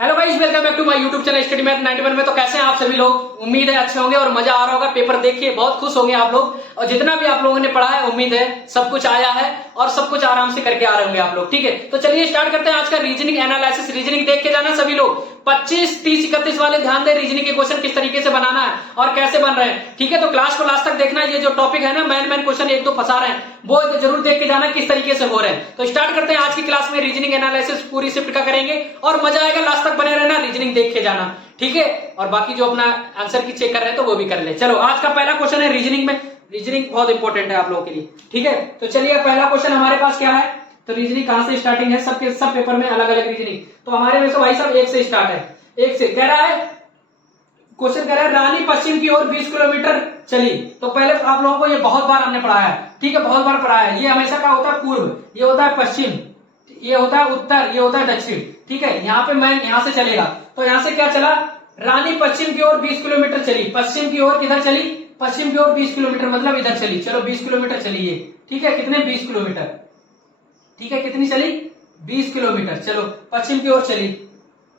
Hello guys, welcome back to my YouTube channel study math 91 में। तो कैसे हैं आप सभी लोग? उम्मीद है अच्छे होंगे और मजा आ रहा होगा। पेपर देख के बहुत खुश होंगे आप लोग, और जितना भी आप लोगों ने पढ़ा है उम्मीद है सब कुछ आया है और सब कुछ आराम से करके आ रहे होंगे आप लोग। ठीक है, तो चलिए स्टार्ट करते हैं आज का रीजनिंग एनालिसिस। रीजनिंग देख के जाना सभी लोग। 25, 30, 31 वाले ध्यान दें, रीजनिंग के क्वेश्चन किस तरीके से बनाना है और कैसे बन रहे हैं। ठीक है, तो क्लास को लास्ट तक देखना। ये जो टॉपिक है ना, मैन क्वेश्चन एक दो फंसा रहे हैं, वो जरूर देख के जाना किस तरीके से हो रहे हैं। तो स्टार्ट करते हैं आज की क्लास में। रीजनिंग एनालिसिस पूरी शिफ्ट का करेंगे और मजा आएगा। लास्ट तक बने रहना, रीजनिंग देख के जाना। ठीक है, और बाकी जो अपना आंसर की चेक कर रहे हैं तो वो भी कर ले। चलो, आज का पहला क्वेश्चन है रीजनिंग में। रीजनिंग बहुत इंपॉर्टेंट है आप लोगों के लिए। ठीक है, तो चलिए पहला क्वेश्चन हमारे पास क्या है। तो रीजनिंग कहां से स्टार्टिंग है, सबके सब पेपर में अलग अलग रीजनिंग। तो हमारे में से भाई साहब एक से स्टार्ट है। एक से कह रहा है, क्वेश्चन कह रहा है रानी पश्चिम की ओर 20 किलोमीटर चली। तो पहले आप लोगों को ये बहुत बार हमने पढ़ाया है। ठीक है, बहुत बार पढ़ाया है। ये हमेशा क्या होता है, पूर्व, ये होता है पश्चिम, ये होता है उत्तर, ये होता है दक्षिण। ठीक है, यहाँ पे मैं यहां से चलेगा तो यहां से क्या चला, रानी पश्चिम की ओर 20 किलोमीटर चली। पश्चिम की ओर किधर चली, पश्चिम की ओर 20 किलोमीटर मतलब इधर चली। चलो 20 किलोमीटर चली ये। ठीक है, कितने, 20 किलोमीटर। ठीक है, कितनी चली, 20 किलोमीटर। चलो पश्चिम की ओर चली,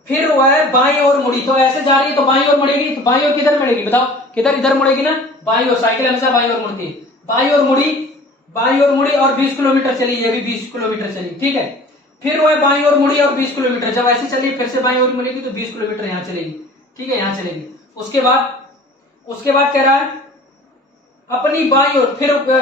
फिर वो है बाईं ओर मुड़ी। तो ऐसे जा रही है तो बाईं ओर मुड़ेगी। तो बाईं ओर किधर मुड़ेगी बताओ, किधर, इधर मुड़ेगी ना, बाईं ओर। साइकिल हमेशा बाईं ओर मुड़ती है। बाईं ओर मुड़ी, बाईं ओर मुड़ी और 20 किलोमीटर चली। ये भी 20 किलोमीटर चली। ठीक है, फिर वो है बाईं ओर मुड़ी और 20 किलोमीटर। जब ऐसे चली फिर से बाईं ओर मुड़ेगी तो 20 किलोमीटर यहाँ चलेगी। ठीक है, यहाँ चलेगी। उसके बाद कह रहा है अपनी बाईं ओर,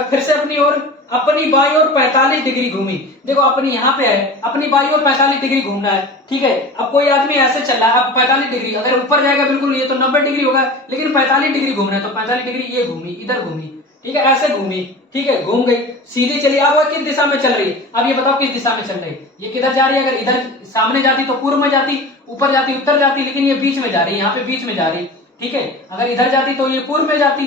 फिर से अपनी ओर, अपनी बाईं ओर 45 डिग्री घूमी। देखो अपनी यहाँ पे है, अपनी बाईं ओर 45 डिग्री घूमना है। ठीक है, अब कोई आदमी ऐसे चल रहा है, अब 45 डिग्री, अगर ऊपर जाएगा बिल्कुल ये तो 90 डिग्री होगा, लेकिन 45 डिग्री घूमना है। तो 45 डिग्री ये घूमी, इधर घूमी। ठीक है, ऐसे घूमी। ठीक है, घूम गई, सीधी चली। अब वो किस दिशा में चल रही है, अब ये बताओ किस दिशा में चल रही है। ये किधर जा रही है, अगर इधर सामने जाती तो पूर्व में जाती, ऊपर जाती उत्तर जाती, लेकिन ये बीच में जा रही है, यहाँ पे बीच में जा रही। ठीक है, अगर इधर जाती तो ये पूर्व में जाती,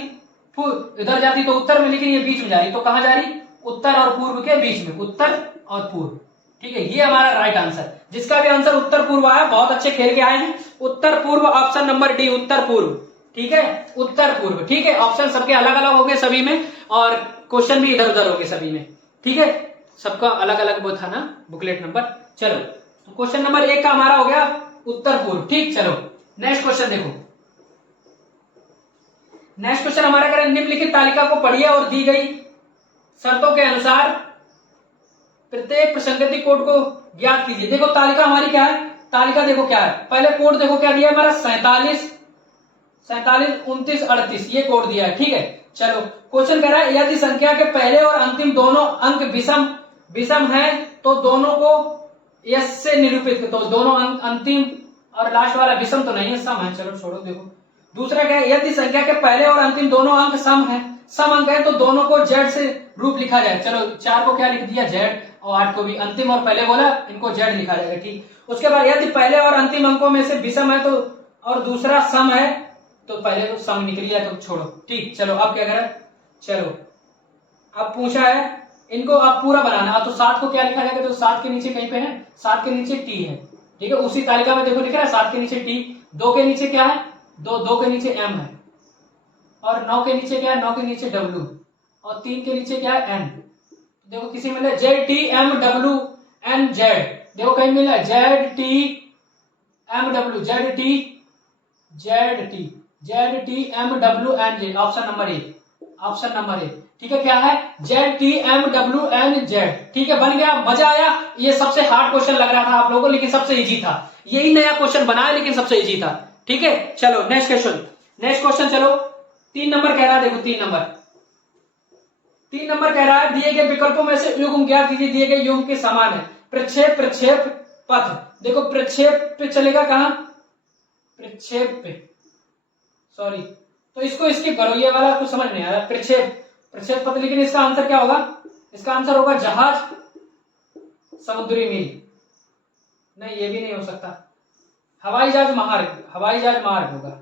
इधर जाती तो उत्तर में, लेकिन ये बीच में जा रही। तो कहां जा रही, उत्तर और पूर्व के बीच में, उत्तर और पूर्व। ठीक है, ये हमारा राइट आंसर। जिसका भी आंसर उत्तर पूर्व आया, बहुत अच्छे खेल के आए हैं। उत्तर पूर्व, ऑप्शन नंबर डी, उत्तर पूर्व। ठीक है, उत्तर पूर्व। ठीक है, ऑप्शन सबके अलग अलग हो गए सभी में, और क्वेश्चन भी इधर उधर हो गए सभी में। ठीक है, सबका अलग अलग वो था ना बुकलेट नंबर। चलो, तो क्वेश्चन नंबर 1 का हमारा हो गया उत्तर पूर्व। ठीक, चलो नेक्स्ट क्वेश्चन देखो। नेक्स्ट क्वेश्चन हमारा करें, निम्नलिखित तालिका को पढ़िए और दी गई शर्तों के अनुसार प्रत्येक प्रसंगति कोड को ज्ञात कीजिए। देखो तालिका हमारी क्या है, तालिका देखो क्या है, पहले कोड देखो क्या दिया है हमारा, 47, 29, 38, ये कोड दिया है। ठीक है, चलो क्वेश्चन कह रहा है यदि संख्या के पहले और अंतिम दोनों अंक विषम है तो दोनों को यस से निरूपित, तो दोनों अंक अंतिम और लास्ट वाला विषम तो नहीं है, सम है। चलो छोड़ो, देखो दूसरा क्या है, यदि संख्या के पहले और अंतिम दोनों अंक सम अंक है तो दोनों को जेड से रूप लिखा जाए। चलो 4 को क्या लिख दिया, जेड, और 8 को भी, अंतिम और पहले बोला, इनको जेड लिखा जाएगा। ठीक, उसके बाद यदि पहले और अंतिम अंकों में से विषम है तो, और दूसरा सम है, तो पहले तो सम निकल गया तो छोड़ो। ठीक, चलो अब क्या करें, चलो अब पूछा है इनको अब पूरा बनाना। तो 7 को क्या लिखा जाएगा, तो 7 के नीचे कहीं पे है, 7 के नीचे टी है। ठीक है, उसी तालिका में देखो लिख रहा है 7 के नीचे टी, 2 के नीचे क्या है, 2 के नीचे एम है, और 9 के नीचे क्या है, 9 के नीचे डब्ल्यू, और 3 के नीचे क्या है, एन। देखो किसी मिले Z T M W N Z, देखो कहीं मिला Z T M W, Z T M W N Z, option number A, option number A. ठीक है, क्या है, Z T M W N Z. ठीक है, बन गया, मजा आया। ये सबसे हार्ड क्वेश्चन लग रहा था आप लोगों को, लेकिन सबसे इजी था। यही नया क्वेश्चन बना है लेकिन सबसे इजी था। ठीक है, चलो नेक्स्ट क्वेश्चन। चलो 3 नंबर कह रहा है, देखो 3 नंबर कह रहा है दिए गए विकल्पों में से युग्म ज्ञात कीजिए, दिए गए युग्म के समान है। प्रक्षेप पथ, देखो प्रक्षेप पे चलेगा कहां, प्रक्षेप पे, सॉरी, तो इसको स्किप करो, ये वाला कुछ समझ नहीं आ रहा, प्रक्षेप पथ। लेकिन इसका आंसर क्या होगा, इसका आंसर होगा जहाज, समुद्री मील। नहीं, ये भी नहीं हो सकता, हवाई जहाज मार्ग होगा,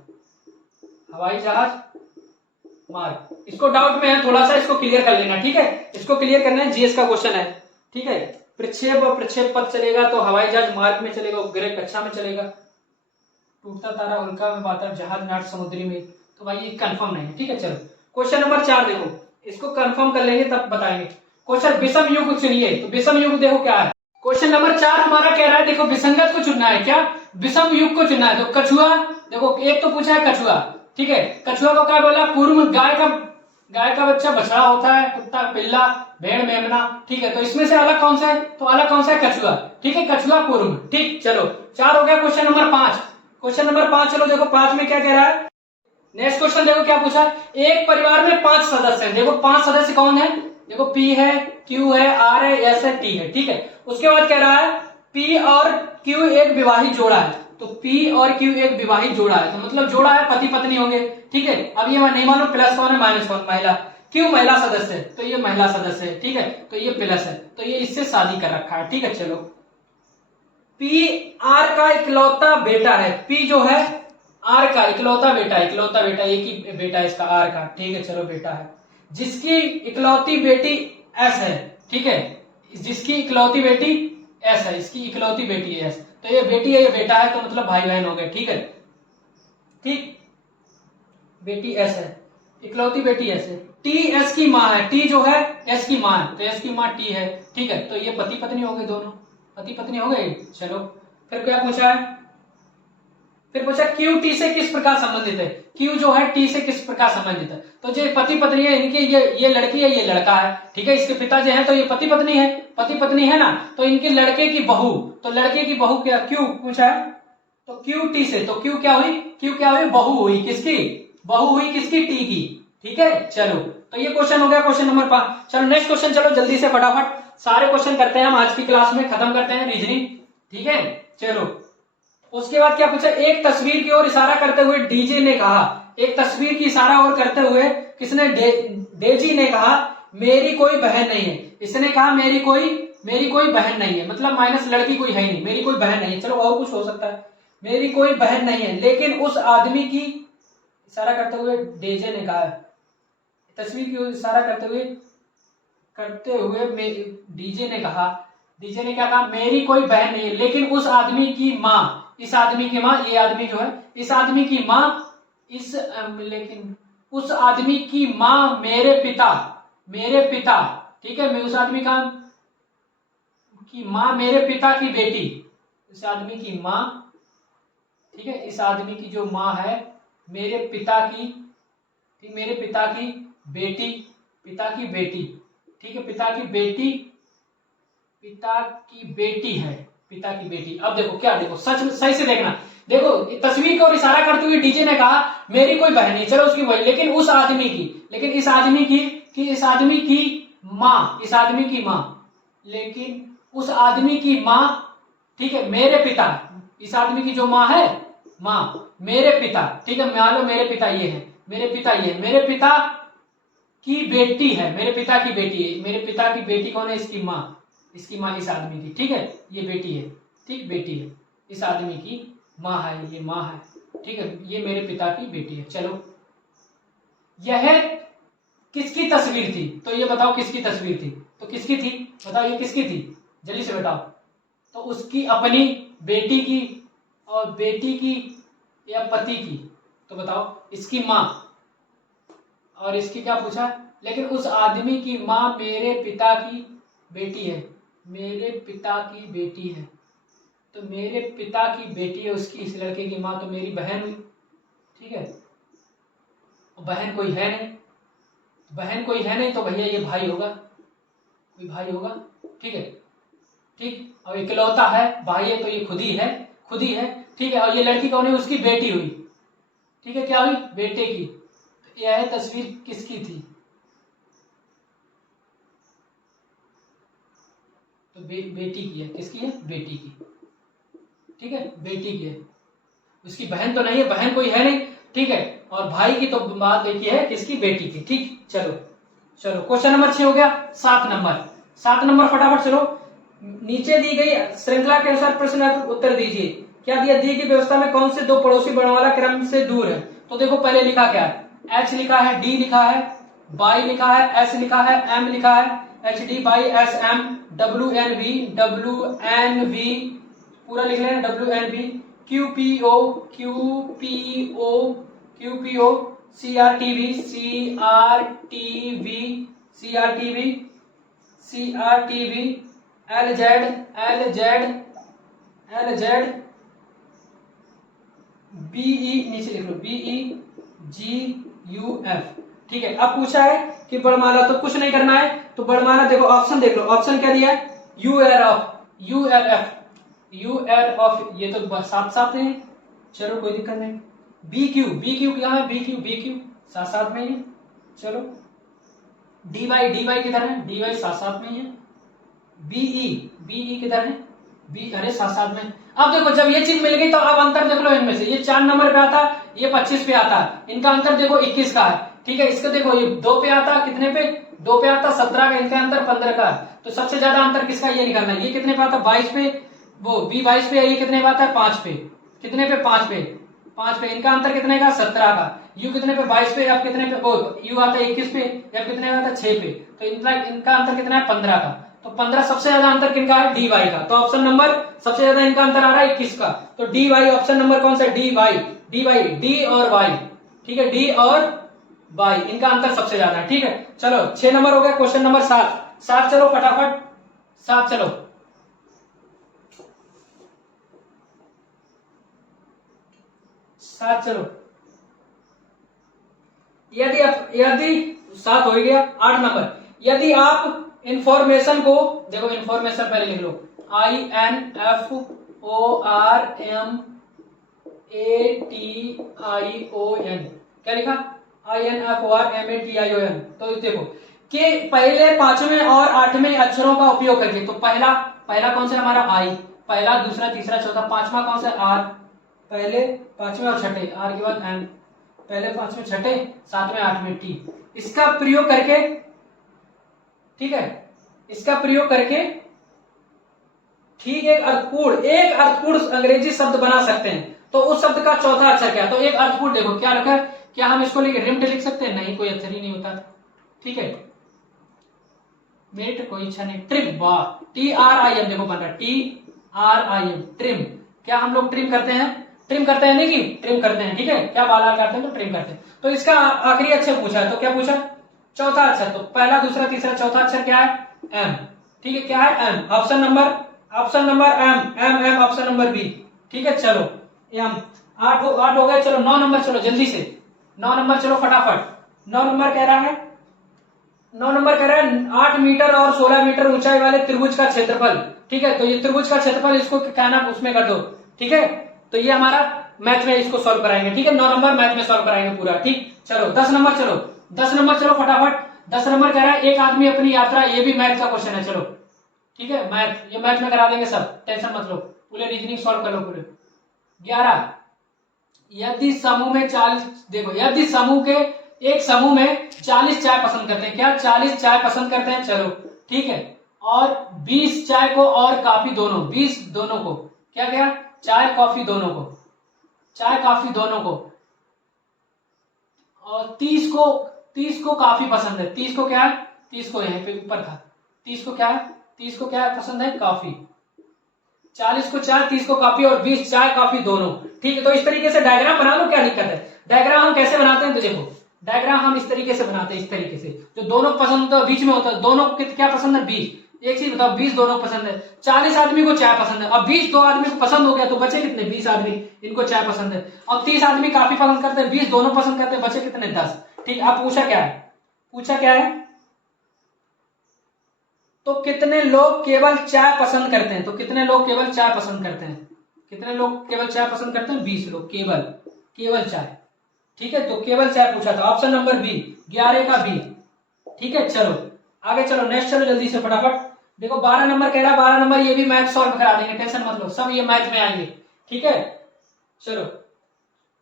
हवाई जहाज मार्ग। इसको डाउट में है थोड़ा सा, इसको क्लियर कर लेना। ठीक है, इसको क्लियर करना है, जीएस का क्वेश्चन है। ठीक है, प्रक्षेप और प्रक्षेप पथ चलेगा तो हवाई जहाज मार्ग में चलेगा, उपग्रह कक्षा में चलेगा, टूटता तारा उल्का में, बातर जहाज, नाट समुद्री में, तो भाई ये कंफर्म नहीं है। ठीक है, चलो क्वेश्चन नंबर 4 देखो, इसको कंफर्म कर लेंगे तब बताएंगे। क्वेश्चन विषम युग चुनिए, तो विषम युग देखो क्या है, क्वेश्चन नंबर 4 हमारा कह रहा है, देखो विसंगत को चुनना है, क्या विषम युग को चुनना है। तो कछुआ, देखो एक तो पूछा है कछुआ, ठीक है, कछुआ को क्या बोला, कूर्म, गाय का बच्चा बछड़ा होता है, कुत्ता पिल्ला, भेड़ मेमना, ठीक है, तो इसमें से अलग कौन सा है, तो अलग कौन सा है, कछुआ, ठीक है, कछुआ कूर्म, ठीक। चलो 4 हो गया। क्वेश्चन नंबर 5, क्वेश्चन नंबर 5, चलो देखो 5 में क्या कह रहा है, नेक्स्ट क्वेश्चन देखो क्या पूछा, एक परिवार में 5 सदस्य हैं, देखो 5 सदस्य कौन है, देखो P है, Q है, R है, S है, T है, ठीक है। उसके बाद कह रहा है P और Q एक विवाहित जोड़ा है, तो P और Q एक विवाहित जोड़ा है, तो मतलब जोड़ा है, पति पत्नी होंगे, ठीक है। अब ये नहीं मालूम प्लस कौन है माइनस कौन, महिला, Q महिला सदस्य है, तो ये महिला सदस्य है, ठीक है, तो ये प्लस है, तो ये इससे शादी कर रखा है, ठीक है। चलो P R का इकलौता बेटा है, P जो है R का इकलौता बेटा, एक ही बेटा है इसका R का, ठीक है, चलो बेटा है, जिसकी इकलौती बेटी S है, ठीक है, जिसकी इकलौती बेटी S है, इसकी इकलौती बेटी है S, तो ये बेटी है ये बेटा है, तो मतलब भाई बहन हो गए, ठीक है, ठीक, बेटी S है, इकलौती बेटी S है, T S की माँ है, T जो है S की माँ है, तो S की माँ T है, ठीक है, तो ये पति पत्नी हो गए, दोनों पति पत्नी हो गए। चलो फिर क्या पूछा है, फिर पूछा Q T से किस प्रकार संबंधित है, Q जो है T से किस प्रकार संबंधित है, तो जो पति पत्नी है इनके, ये लड़की है ये लड़का है, ठीक है, इसके पिता जो है तो ये पति पत्नी है ना, तो इनके लड़के की बहू, तो लड़के की बहू क्या Q पूछा है, तो Q T से, तो Q क्या हुई, बहू हुई, किसकी बहू हुई, किसकी T की, ठीक है। चलो तो ये क्वेश्चन हो गया, क्वेश्चन नंबर 5। चलो नेक्स्ट क्वेश्चन, चलो जल्दी से फटाफट सारे क्वेश्चन करते हैं हम आज की क्लास में, खत्म करते हैं रीजनिंग, ठीक है। चलो उसके बाद क्या पूछा, एक तस्वीर की ओर इशारा करते हुए डीजे ने कहा, एक तस्वीर की इशारा और करते हुए किसने, डेजी ने कहा मेरी कोई बहन नहीं है, इसने कहा मेरी कोई बहन नहीं है, मतलब माइनस लड़की कोई है नहीं, मेरी कोई बहन नहीं है, चलो और कुछ हो सकता है, मेरी कोई बहन नहीं है, लेकिन उस आदमी की, इशारा करते हुए डेजे ने कहा, तस्वीर की ओर इशारा करते हुए डीजे ने क्या कहा, मेरी कोई बहन नहीं है, लेकिन उस आदमी की माँ, इस आदमी की माँ, ये आदमी जो है इस आदमी की माँ, लेकिन उस आदमी की माँ मेरे पिता, ठीक है, मैं उस आदमी की माँ मेरे पिता की बेटी, इस आदमी की माँ, ठीक है, इस आदमी की जो माँ है मेरे पिता की, ठीक, मेरे पिता की बेटी, ठीक है, पिता की बेटी। अब देखो क्या, देखो सही से देखना, देखो तस्वीर की ओर इशारा करते हुए डीजे ने कहा मेरी कोई बहन नहीं, चलो उसकी वही, लेकिन इस आदमी की माँ, लेकिन उस आदमी की माँ, ठीक है, मेरे पिता, इस आदमी की जो माँ है, मेरे पिता, ठीक है, मान लो मेरे पिता ये है, मेरे पिता की बेटी है, मेरे पिता की बेटी कौन है, इसकी माँ इस आदमी की, ठीक है, ये बेटी है, ठीक, बेटी है, इस आदमी की माँ है, ये माँ है, ठीक है, ये मेरे पिता की बेटी है। चलो यह किसकी तस्वीर थी, तो ये बताओ किसकी तस्वीर थी, तो किसकी थी बताओ, ये किसकी थी, जल्दी से बताओ, तो उसकी अपनी बेटी की, और बेटी की या पति की, तो बताओ इसकी माँ, और इसकी क्या पूछा, लेकिन उस आदमी की माँ मेरे पिता की बेटी है, तो मेरे पिता की बेटी है उसकी, इस लड़के की माँ, तो मेरी बहन हुई, ठीक है, बहन कोई है नहीं, तो भैया ये भाई होगा, ठीक है, ठीक, और इकलौता है, भाई है, तो ये खुद ही है, ठीक है, और ये लड़की कौन है, उसकी बेटी हुई, ठीक है, क्या हुई, बेटे की, तो यह तस्वीर किसकी थी, तो बेटी की है, किसकी है, बेटी की, ठीक है, बेटी की है, उसकी बहन तो नहीं है, बहन कोई है नहीं, ठीक है, और भाई की तो बात देखी है किसकी, बेटी की, ठीक। चलो क्वेश्चन नंबर 6 हो गया। 7 नंबर फटाफट चलो, नीचे दी गई श्रृंखला के अनुसार प्रश्न का उत्तर दीजिए, क्या दिया, दी गई व्यवस्था में कौन से दो पड़ोसी वर्णमाला क्रम से दूर है, तो देखो पहले लिखा क्या है, H लिखा है, D लिखा है, Y लिखा है, S लिखा है, M लिखा है, HD by SM, WNV पूरा लिख लेना, WNV, QPO, CRTV, LZ, BE नीचे लिख लो BEGUF। ठीक है, अब पूछा है कि बड़माला, तो कुछ नहीं करना है, तो बड़माला देखो ऑप्शन देख लो, ऑप्शन क्या दिया है, URF, ये तो साथ साथ है, चलो कोई दिक्कत नहीं। BQ क्या है, BQ साथ साथ में ही है, चलो। DY किधर है, DY साथ साथ में ही है। BE किधर है, बी, अरे साथ साथ में। अब देखो जब ये चीज मिल गई तो अब अंतर देख लो इनमें से, ये 4 नंबर पे आता, ये 25 पे आता, इनका अंतर देखो 21 का है। ठीक है, इसका देखो ये 2 पे आता, कितने पे, 2 पे आता 17 का, इनका अंतर 15 का। तो सबसे ज्यादा अंतर किसका, ये निकालना है। ये कितने पे आता, 22 पे, वो B 22 पे, ये कितने पे आता है, 5 पे, कितने पे, 5 पे, 5 पे, इनका अंतर कितने का, 17 का। U कितने पे, 22 पे, अब कितने पे, वो U आता है 21 पे, अब कितने का आता है, 6 पे, तो इनका अंतर कितना है, 15 का। तो 15 सबसे ज्यादा अंतर किनका है, DY का। तो ऑप्शन नंबर सबसे ज्यादा इनका अंतर आ रहा है 21 का, तो DY ऑप्शन नंबर कौन सा है, DY, D और Y। ठीक है, D और Y, इनका अंतर सबसे ज्यादा है। ठीक है, चलो 6 नंबर हो गया। क्वेश्चन नंबर 7 चलो फटाफट, 7 चलो। यदि 7 हो गया। 8 नंबर, यदि आप इंफॉर्मेशन को देखो, इंफॉर्मेशन पहले लिख लो, INFORMATION, क्या लिखा, INFORMATION। तो देखो कि पहले 5वें और 8वें अक्षरों का उपयोग करके, तो पहला कौन सा हमारा I, पहला, दूसरा, तीसरा, चौथा, 5वां कौन सा R, पहले 5वें और छठे, R के बाद M, पहले 5वें, छठे, 7वें, 8वें T, इसका प्रयोग करके, ठीक है, इसका प्रयोग करके ठीक एक अर्थपूर्ण अंग्रेजी शब्द बना सकते हैं। तो उस शब्द का चौथा अक्षर क्या है, तो एक अर्थपूर्ण देखो क्या रखा है, क्या हम इसको रिम्ड लिख सकते हैं, नहीं, कोई अक्षर ही नहीं होता। ठीक है, मेट कोई इच्छा नहीं, ट्रिम, वाह, TRIM देखो बन रहा, TRIM, ट्रिम। क्या हम लोग ट्रिम करते हैं, नहीं कि ट्रिम करते हैं। ठीक है, क्या बाल काटते हैं तो ट्रिम करते हैं। तो इसका आखिरी अक्षर पूछा है, तो क्या पूछा, चौथा अक्षर, तो पहला, दूसरा, तीसरा, चौथा अक्षर क्या है, M। ठीक है, क्या है, M, option number M, option number B। ठीक है, चलो M, 8 हो गए। चलो 9 नंबर, चलो जल्दी से 9 नंबर, चलो फटाफट। 9 नंबर कह रहा है 8 मीटर और 16 मीटर ऊंचाई वाले त्रिभुज का क्षेत्रफल। ठीक है, तो ये त्रिभुज का क्षेत्रफल, इसको क्या नाम, उसमें कर दो। ठीक है, तो ये हमारा मैथ में इसको सॉल्व कराएंगे। ठीक है, 9 नंबर मैथ में सॉल्व कराएंगे पूरा। ठीक, चलो 10 नंबर, चलो 10 नंबर, चलो फटाफट। 10 नंबर कह रहा है एक आदमी अपनी यात्रा, ये भी मैथ का क्वेश्चन है। चलो ठीक है, मैथ, ये मैथ में करा देंगे सब, टेंशन मत लो, पूरे रीजनिंग सॉल्व कर लो पूरे। 11, यदि समूह में 40, देखो यदि एक समूह में 40 चाय पसंद करते हैं, क्या 40 चाय पसंद करते हैं, चलो ठीक है, और 20 चाय को और कॉफी दोनों, 20 दोनों को, क्या चाय कॉफी दोनों को, और 30 को काफी पसंद है, 30 को क्या है, 30 को यहाँ पे ऊपर था, 30 को क्या है पसंद है, कॉफी। 40 को चाय, 30 को कॉफी, और 20 चाय कॉफी दोनों। ठीक है, तो इस तरीके से डायग्राम बना लो, क्या दिक्कत है। डायग्राम हम कैसे बनाते हैं, तो देखो डायग्राम हम इस तरीके से बनाते हैं, इस तरीके से, जो दोनों पसंद तो बीच में होता है, दोनों क्या पसंद है, 20। एक चीज बताओ, 20 दोनों पसंद है, 40 आदमी को चाय पसंद है, और 20 दो आदमी को पसंद हो गया, तो बचे कितने, 20 आदमी इनको चाय पसंद है, और 30 आदमी काफी पसंद करते हैं, 20 दोनों पसंद करते हैं, बचे कितने, 10। ठीक, अब पूछा क्या है, तो कितने लोग केवल चाय पसंद करते हैं, तो कितने लोग केवल चाय पसंद करते हैं, 20 लोग केवल चाय। ठीक है, तो केवल चाय पूछा था, ऑप्शन नंबर B, 11 का B। ठीक है, चलो आगे, चलो नेक्स्ट, चलो जल्दी से फटाफट। देखो 12 नंबर कह रहा है, 12 नंबर ये भी मैथ सॉल्व करा देंगे, टेंशन मत लो, सब ये मैथ में आएंगे। ठीक है, चलो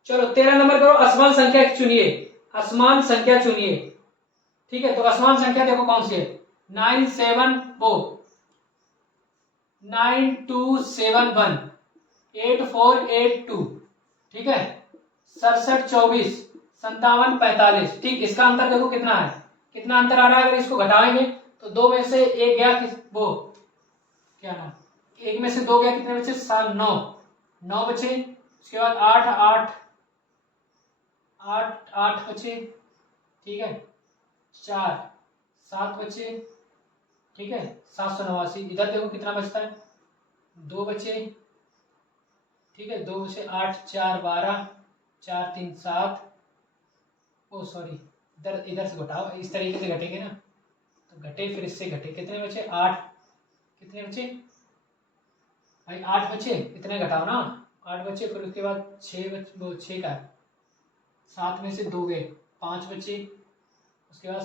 13 नंबर करो, असमान संख्या चुनिए। ठीक है, तो असमान संख्या देखो कौन सी है, 9271, 8482। ठीक है, 6724, 5745। ठीक, इसका अंतर देखो कितना है, कितना अंतर आ रहा है, अगर इसको घटाएंगे तो 2 में से 1 गया, क्या नाम, 1 में से 2 गया, कितने बचे, 9 बचे, उसके बाद 8 बचे। ठीक है, 7 बचे। ठीक है, 789। इधर देखो कितना बचता है, 2 बचे, ठीक है, 2 बचे, 8 4 12, 4 3 7, ओ सॉरी इधर से घटाओ, इस तरीके से घटेंगे ना, तो घटे फिर इससे घटे, कितने बचे 8, कितने बचे भाई 8 बचे, इतने घटाओ ना, 8 बचे, फिर उसके बाद 6 बचे, वो 6 का 7 में से 2 गए, 5 बचे, उसके बाद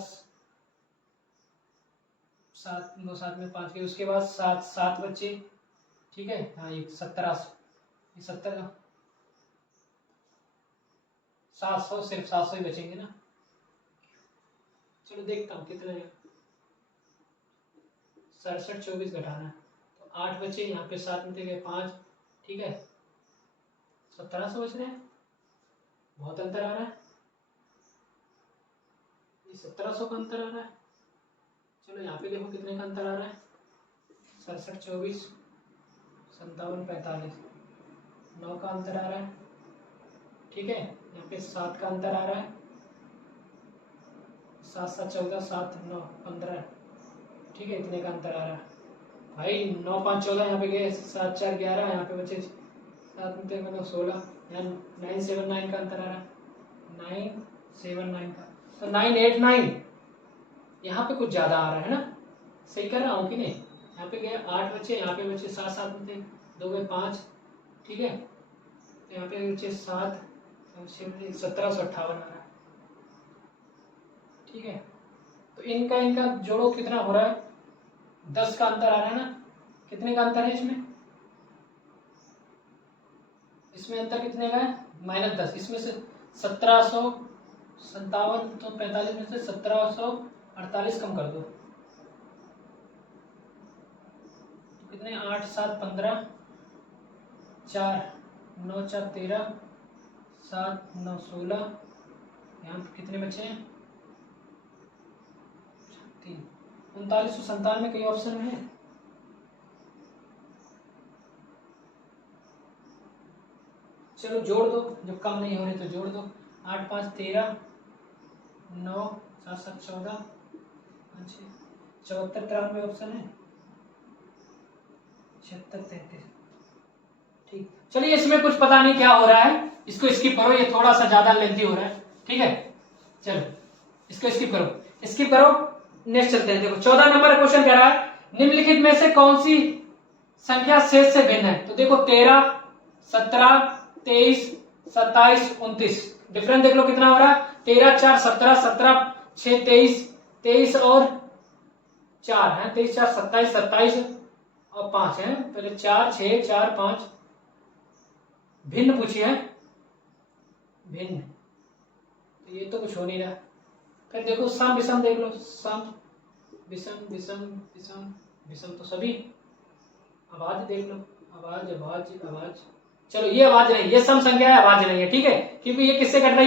7 में 5 गए, उसके बाद 7 बचे, ठीक है, हाँ ये 17, 700, सिर्फ 700 ही बचेंगे ना। चलो देखता हूँ कितने, 67 24 घटाना है, तो 8 बचे, यहाँ पे 7 में गए 5, ठीक है, 1700 बच रहे हैं, बहुत अंतर आ रहा है, ये 1700 का अंतर आ रहा है। चलो यहाँ पे देखो कितने का अंतर आ रहा है, 67 24, 57 45, 9 का अंतर आ रहा है, ठीक है, यहाँ पे 7 का अंतर आ रहा है, 7 7 14, 7 9 15, ठीक है, इतने का अंतर आ रहा है भाई, 9 5 14, यहाँ पे गए 7 4 11, यहाँ पे बचे 7 मतलब 16, यहाँ 9 7 9 का अंतर आ रहा है, 9 7 9 का, तो 9 8 9, यहाँ पे कुछ ज्यादा आ रहा है ना, सही कर रहा हूँ कि नहीं, यहाँ पे गए 8 बचे, यहाँ पे बचे 7 7 में 2 गए 5, ठीक है, तो यहाँ पे बचे 7 1758 आ रहा है, ठीक है, तो इनका जोड़ो कितना हो रहा है, 10 का अंतर आ रहा है ना, कितने का अंतर है इसमें अंतर कितने का है, -10, इसमें से 1757, तो 45 में से 1748 कम कर दो, तो कितने 8 7 15, 4 9 4 13, 7 9 16, यहाँ पे कितने बचे हैं 3, 3997 कई ऑप्शन में है, चलो जोड़ दो, जब कम नहीं हो रहे तो जोड़ दो, 8 5 13, 9 7 7 14, 74 93 ऑप्शन है, 76 33, ठीक, चलिए इसमें कुछ पता नहीं क्या हो रहा है, इसको स्किप करो, ये थोड़ा सा ज्यादा लेंथी हो रहा है, ठीक है, चलो इसको स्किप करो, नेक्स्ट चलते हैं। देखो 14 नंबर क्वेश्चन कह रहा है निम्नलिखित में से कौन सी संख्या शेष से भिन्न है, तो देखो 13 17 23 27 29, डिफरेंस देख लो कितना हो रहा है, 13 4 17 17 6 23 23 और 4 है, 23 4 27 27 और 5 है, पहले 4 6 4 5, भिन्न पूछी है, भिन्न, तो ये तो कुछ हो नहीं रहा, फिर देखो सम विषम देख लो, सम विषम विषम विषम विषम, तो सभी, आवाज देख लो, आवाज आवाज आवाज, चलो ये आवाज नहीं, ये सम संख्या है, आवाज नहीं है, ठीक है, क्योंकि ये किससे कट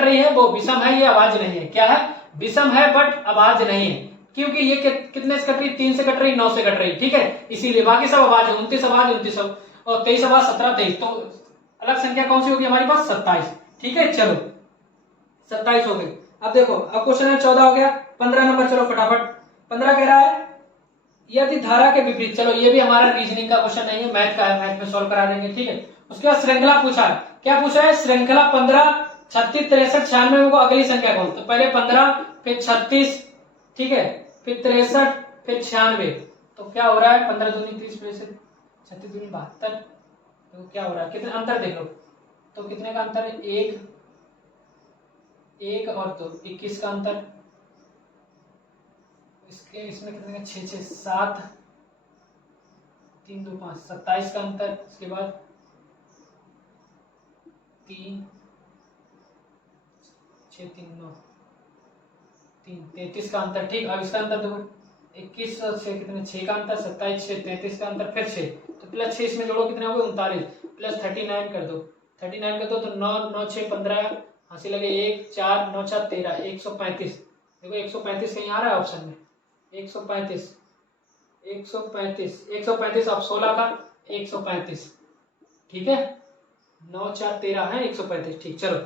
रही है, वो विषम है, ये आवाज नहीं है, क्या है विषम है बट आवाज नहीं है, क्योंकि ये कितने से कट रही, 3 से कट रही, 9 से कट रही, ठीक है, इसीलिए बाकी सब आवाज है, 29 आवाज 29 और 23 आवाज 17 23, तो अलग संख्या कौन सी होगी हमारे पास 27, ठीक है, चलो 27 हो गई। अब देखो अब क्वेश्चन है 14 हो गया, 15 नंबर, चलो फटाफट, 15 कह रहा है यदि धारा के विपरीत, चलो ये भी हमारा रीजनिंग का क्वेश्चन नहीं है, मैथ का है, मैथ में सॉल्व करा देंगे, ठीक है, उसके बाद श्रृंखला पूछा है, क्या पूछा है, श्रृंखला 15 36 63 96 को अगली संख्या कौन, तो पहले 15 फिर 36, ठीक है, फिर 63 फिर 96, तो क्या हो रहा है 15 दूनी 30 में से 36 दूनी 72, तो क्या हो रहा है, कितने अंतर देख लो, तो कितने का अंतर है, 1 और 2 21 का अंतर, इसमें कितने का 6 6 7 3 2 5 27 का अंतर, इसके बाद 3 6 3 9 3 33 का अंतर, ठीक, अब इसका अंतर देखो 21 और 6 कितने 6 का अंतर, 27 6 33 का अंतर, फिर 6, तो प्लस 6 इसमें जोड़ो कितने हो गए 39, प्लस 39 कर दो, 39 कर दो तो 9 9 6 15, हंसी लगे 1 4 9 4 13 135, देखो 135 कहीं आ रहा है ऑप्शन में, 135 135 अब 16 का 135, ठीक है, 9 4 13 है 135, ठीक, चलो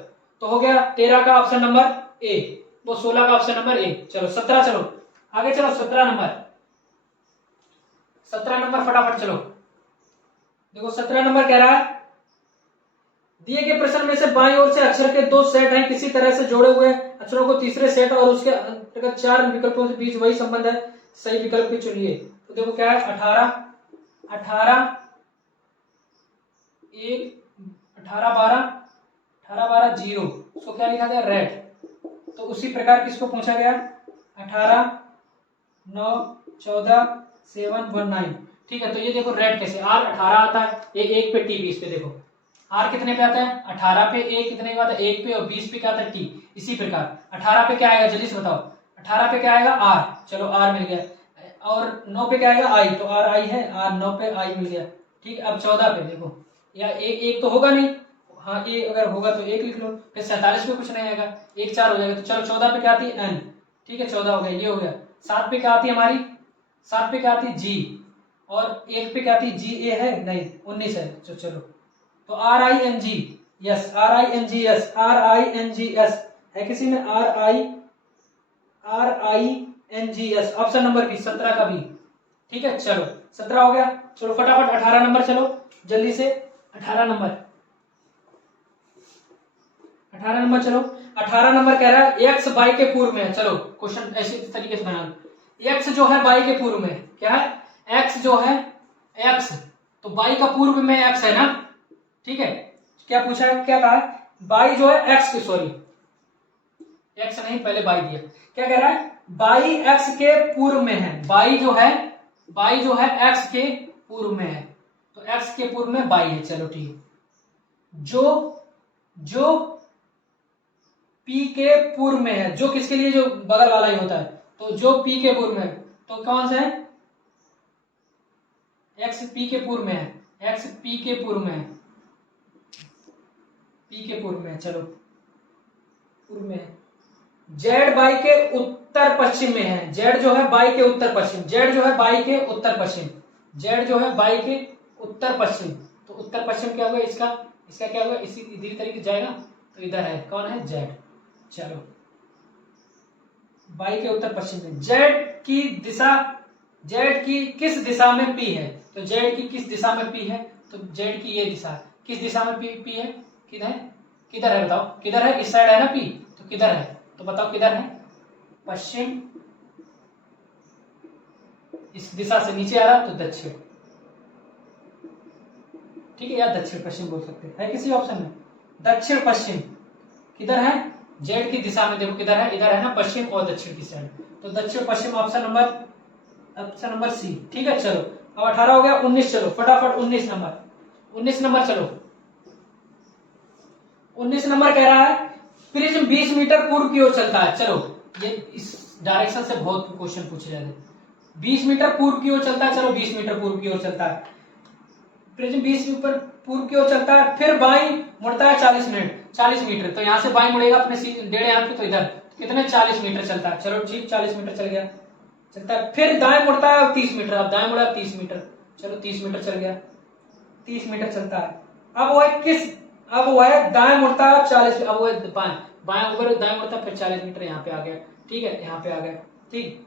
तो हो गया 13 का ऑप्शन नंबर ए, वो 16 का ऑप्शन नंबर ए, चलो 17, चलो आगे चलो 17 नंबर फटाफट चलो, देखो 17 नंबर कह रहा है दिए गए प्रश्न में से बाईं ओर से अक्षर के दो सेट हैं, किसी तरह से जोड़े हुए अक्षरों को तीसरे सेट और उसके अंतर्गत चार विकल्पों के बीच वही संबंध है, सही विकल्प की चुनिए। तो देखो क्या है 18 18 1 18 12 0, उसको क्या लिखा गया रेड। तो उसी प्रकार किसको पूछा गया 18 9 14 7 1 9। ठीक है, तो ये देखो रेड कैसे आर 18 आता है, ये 1 पे टी 20 पे, देखो आर कितने पे आता है 18 पे, ए कितने पे आता है 1 पे, और 20 पे क्या आता है टी। इसी प्रकार 18 पे क्या आएगा जल्दी से बताओ, 18 पे क्या आएगा आर, चलो आर मिल गया, और 9 पे क्या आएगा आई, तो आर आई है, आर 9 पे आई मिल गया। ठीक, अब 14 पे देखो या एक तो होगा नहीं, हाँ ए अगर होगा तो एक लिख लो, फिर 47 पे कुछ नहीं आएगा, 1 4 हो जाएगा, तो चलो 14 पे क्या आती है एन। ठीक है 14 हो गया, ये हो गया। 7 पे क्या आती है हमारी, 7 पे क्या आती है जी, और 1 पे क्या आती है जी ए है नहीं 19 है, तो चलो तो R I N G S, R I N G S, R I N G S है किसी में, R I N G S, option number B 17 का बी। ठीक है चलो 17 हो गया, चलो फटाफट 18 नंबर चलो जल्दी से, 18 नंबर 18 नंबर चलो। 18 नंबर कह रहा है एक्स बाई के पूर्व में है, चलो क्वेश्चन ऐसे तरीके से बना लो, एक्स जो है बाई के पूर्व में क्या है, एक्स जो है एक्स, तो बाई का पूर्व में एक्स है ना। ठीक है, क्या पूछा है, क्या कहा है बाई जो है एक्स की, सॉरी एक्स नहीं पहले बाई दिया, क्या कह रहा है बाई एक्स के पूर्व में है, बाई जो है एक्स के पूर्व में है, तो एक्स के पूर्व में बाई है, चलो ठीक है। जो पी के पूर्व में है, जो किसके लिए, जो बगल वाला ही होता है, तो जो पी के पूर्व में है, तो कौन सा है एक्स पी के पूर्व में है, एक्स पी के पूर्व में है, पी के पूर्व में है, चलो पूर्व में है। जेड बाई के उत्तर पश्चिम में है, जेड जो है बाई के उत्तर पश्चिम, जेड जो है बाई के उत्तर पश्चिम, जेड जो है बाई के उत्तर पश्चिम, तो उत्तर पश्चिम क्या होगा इसका, इसका क्या होगा इसी इधर तरीके जाएगा, तो इधर है कौन है जेड, चलो बाई के उत्तर पश्चिम में। जेड की दिशा, जेड की किस दिशा में पी है, तो जेड की किस दिशा में पी है, तो जेड की ये दिशा किस दिशा में पी है, किधर है बताओ, किधर है, इस साइड है ना पी, तो किधर है, तो बताओ किधर है, पश्चिम, इस दिशा से नीचे आ रहा तो दक्षिण। ठीक है, या दक्षिण पश्चिम बोल सकते हैं, किसी ऑप्शन में दक्षिण पश्चिम किधर है, जेड की दिशा में देखो किधर है, इधर है ना पश्चिम और दक्षिण की साइड, तो दक्षिण पश्चिम ऑप्शन नंबर सी। ठीक है चलो अब 18 हो गया, 19 चलो फटाफट 19 नंबर चलो। 19 नंबर कह रहा है प्रिज्म 20 मीटर पूर्व की ओर चलता है, चलो ये इस डायरेक्शन से बहुत क्वेश्चन पूछे जाते हैं, 20 मीटर पूर्व की ओर चलता है, चलो 20 मीटर पूर्व की ओर चलता है, प्रिज्म 20 मीटर पूर्व की ओर चलता है, फिर बाई मुड़ता है 40 मीटर, तो यहां से बाई मुड़ेगा अपने डेढ़ यहाँ पे, तो इधर कितने 40 मीटर चलता है, चलो ठीक 40 मीटर चल गया, चलता है, फिर दाएं मुड़ता है 30 मीटर, अब दाएं मुड़ा 30 मीटर, चलो 30 मीटर चल गया, 30 मीटर चलता है। अब वो है दाएं मुड़ता है 40, अब वो है बाएं ऊपर दाएं मुड़ता फिर 40 मीटर यहाँ पे आ गया। ठीक है, यहाँ पे आ गया। ठीक,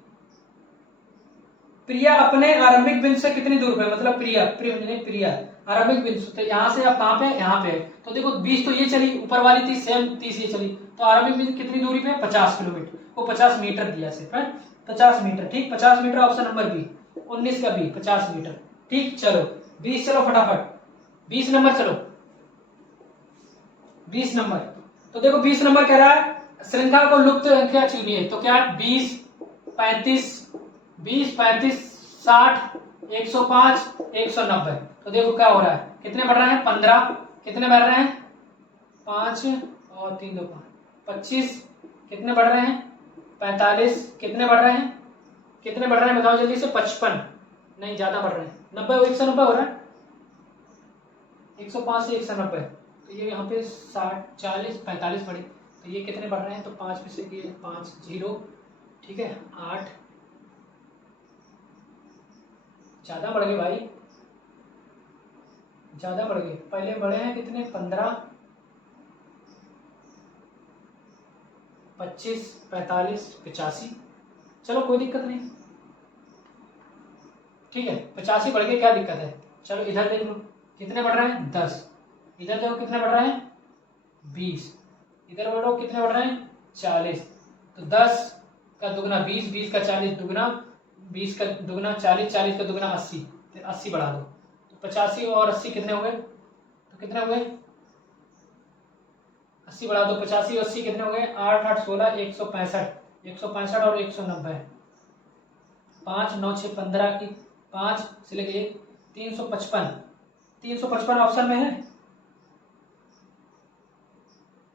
प्रिया अपने आरंभिक बिंदु से कितनी दूर पे, मतलब प्रिया आरंभिक बिंदु से, यहाँ से आप कहाँ पे, यहाँ पे, तो देखो 20 तो ये चली, ऊपर वाली 30 सेम 30 ये चली, तो आरंभिक बिंदु कितनी दूरी पे 50 किलोमीटर, वो 50 मीटर दिया सिर्फ है, 50 मीटर। ठीक, 50 मीटर ऑप्शन नंबर बी, 19 का बी 50 मीटर। ठीक चलो 20 चलो फटाफट 20 नंबर चलो, 20 नंबर, तो देखो 20 नंबर कह रहा है श्रृंखला को लुप्त संख्या चुनिए, तो क्या 20 35 60 105 190, तो देखो क्या हो रहा है, कितने बढ़ रहे हैं 15, कितने बढ़ रहे हैं 5 और 3 2 5 25, कितने बढ़ रहे हैं 45, कितने बढ़ रहे हैं, कितने बढ़ रहे हैं बताओ जल्दी से, 55 नहीं ज्यादा बढ़ रहे हैं, 90 190 हो रहा है, 105 से 190, तो ये यहाँ पे 60 40 45 बढ़े, तो ये कितने बढ़ रहे हैं, तो 5 में से 5 0, ठीक है 8, ज्यादा बढ़ गए भाई, ज्यादा बढ़ गए, पहले बढ़े हैं कितने 15 25 45 85, चलो कोई दिक्कत नहीं, ठीक है 85 बढ़ गए, क्या दिक्कत है, चलो इधर देख लो कितने बढ़ रहे हैं 10, इधर देखो कितने बढ़ रहे हैं 20, इधर बढ़ो कितने बढ़ रहे हैं 40। तो 10 का दुगना 20, 20 का 40 दुगना, 20 का दुगना 40, 40 का दुगना 80, फिर 80 बढ़ा दो तो 85 और 80 कितने हुए, तो कितने हुए 80 बढ़ा दो 85 और 80 कितने हो गए 8 8 16 165, 165 और 190, 5 9 6 15 की 5 से लेके 355, 355 ऑप्शन में है,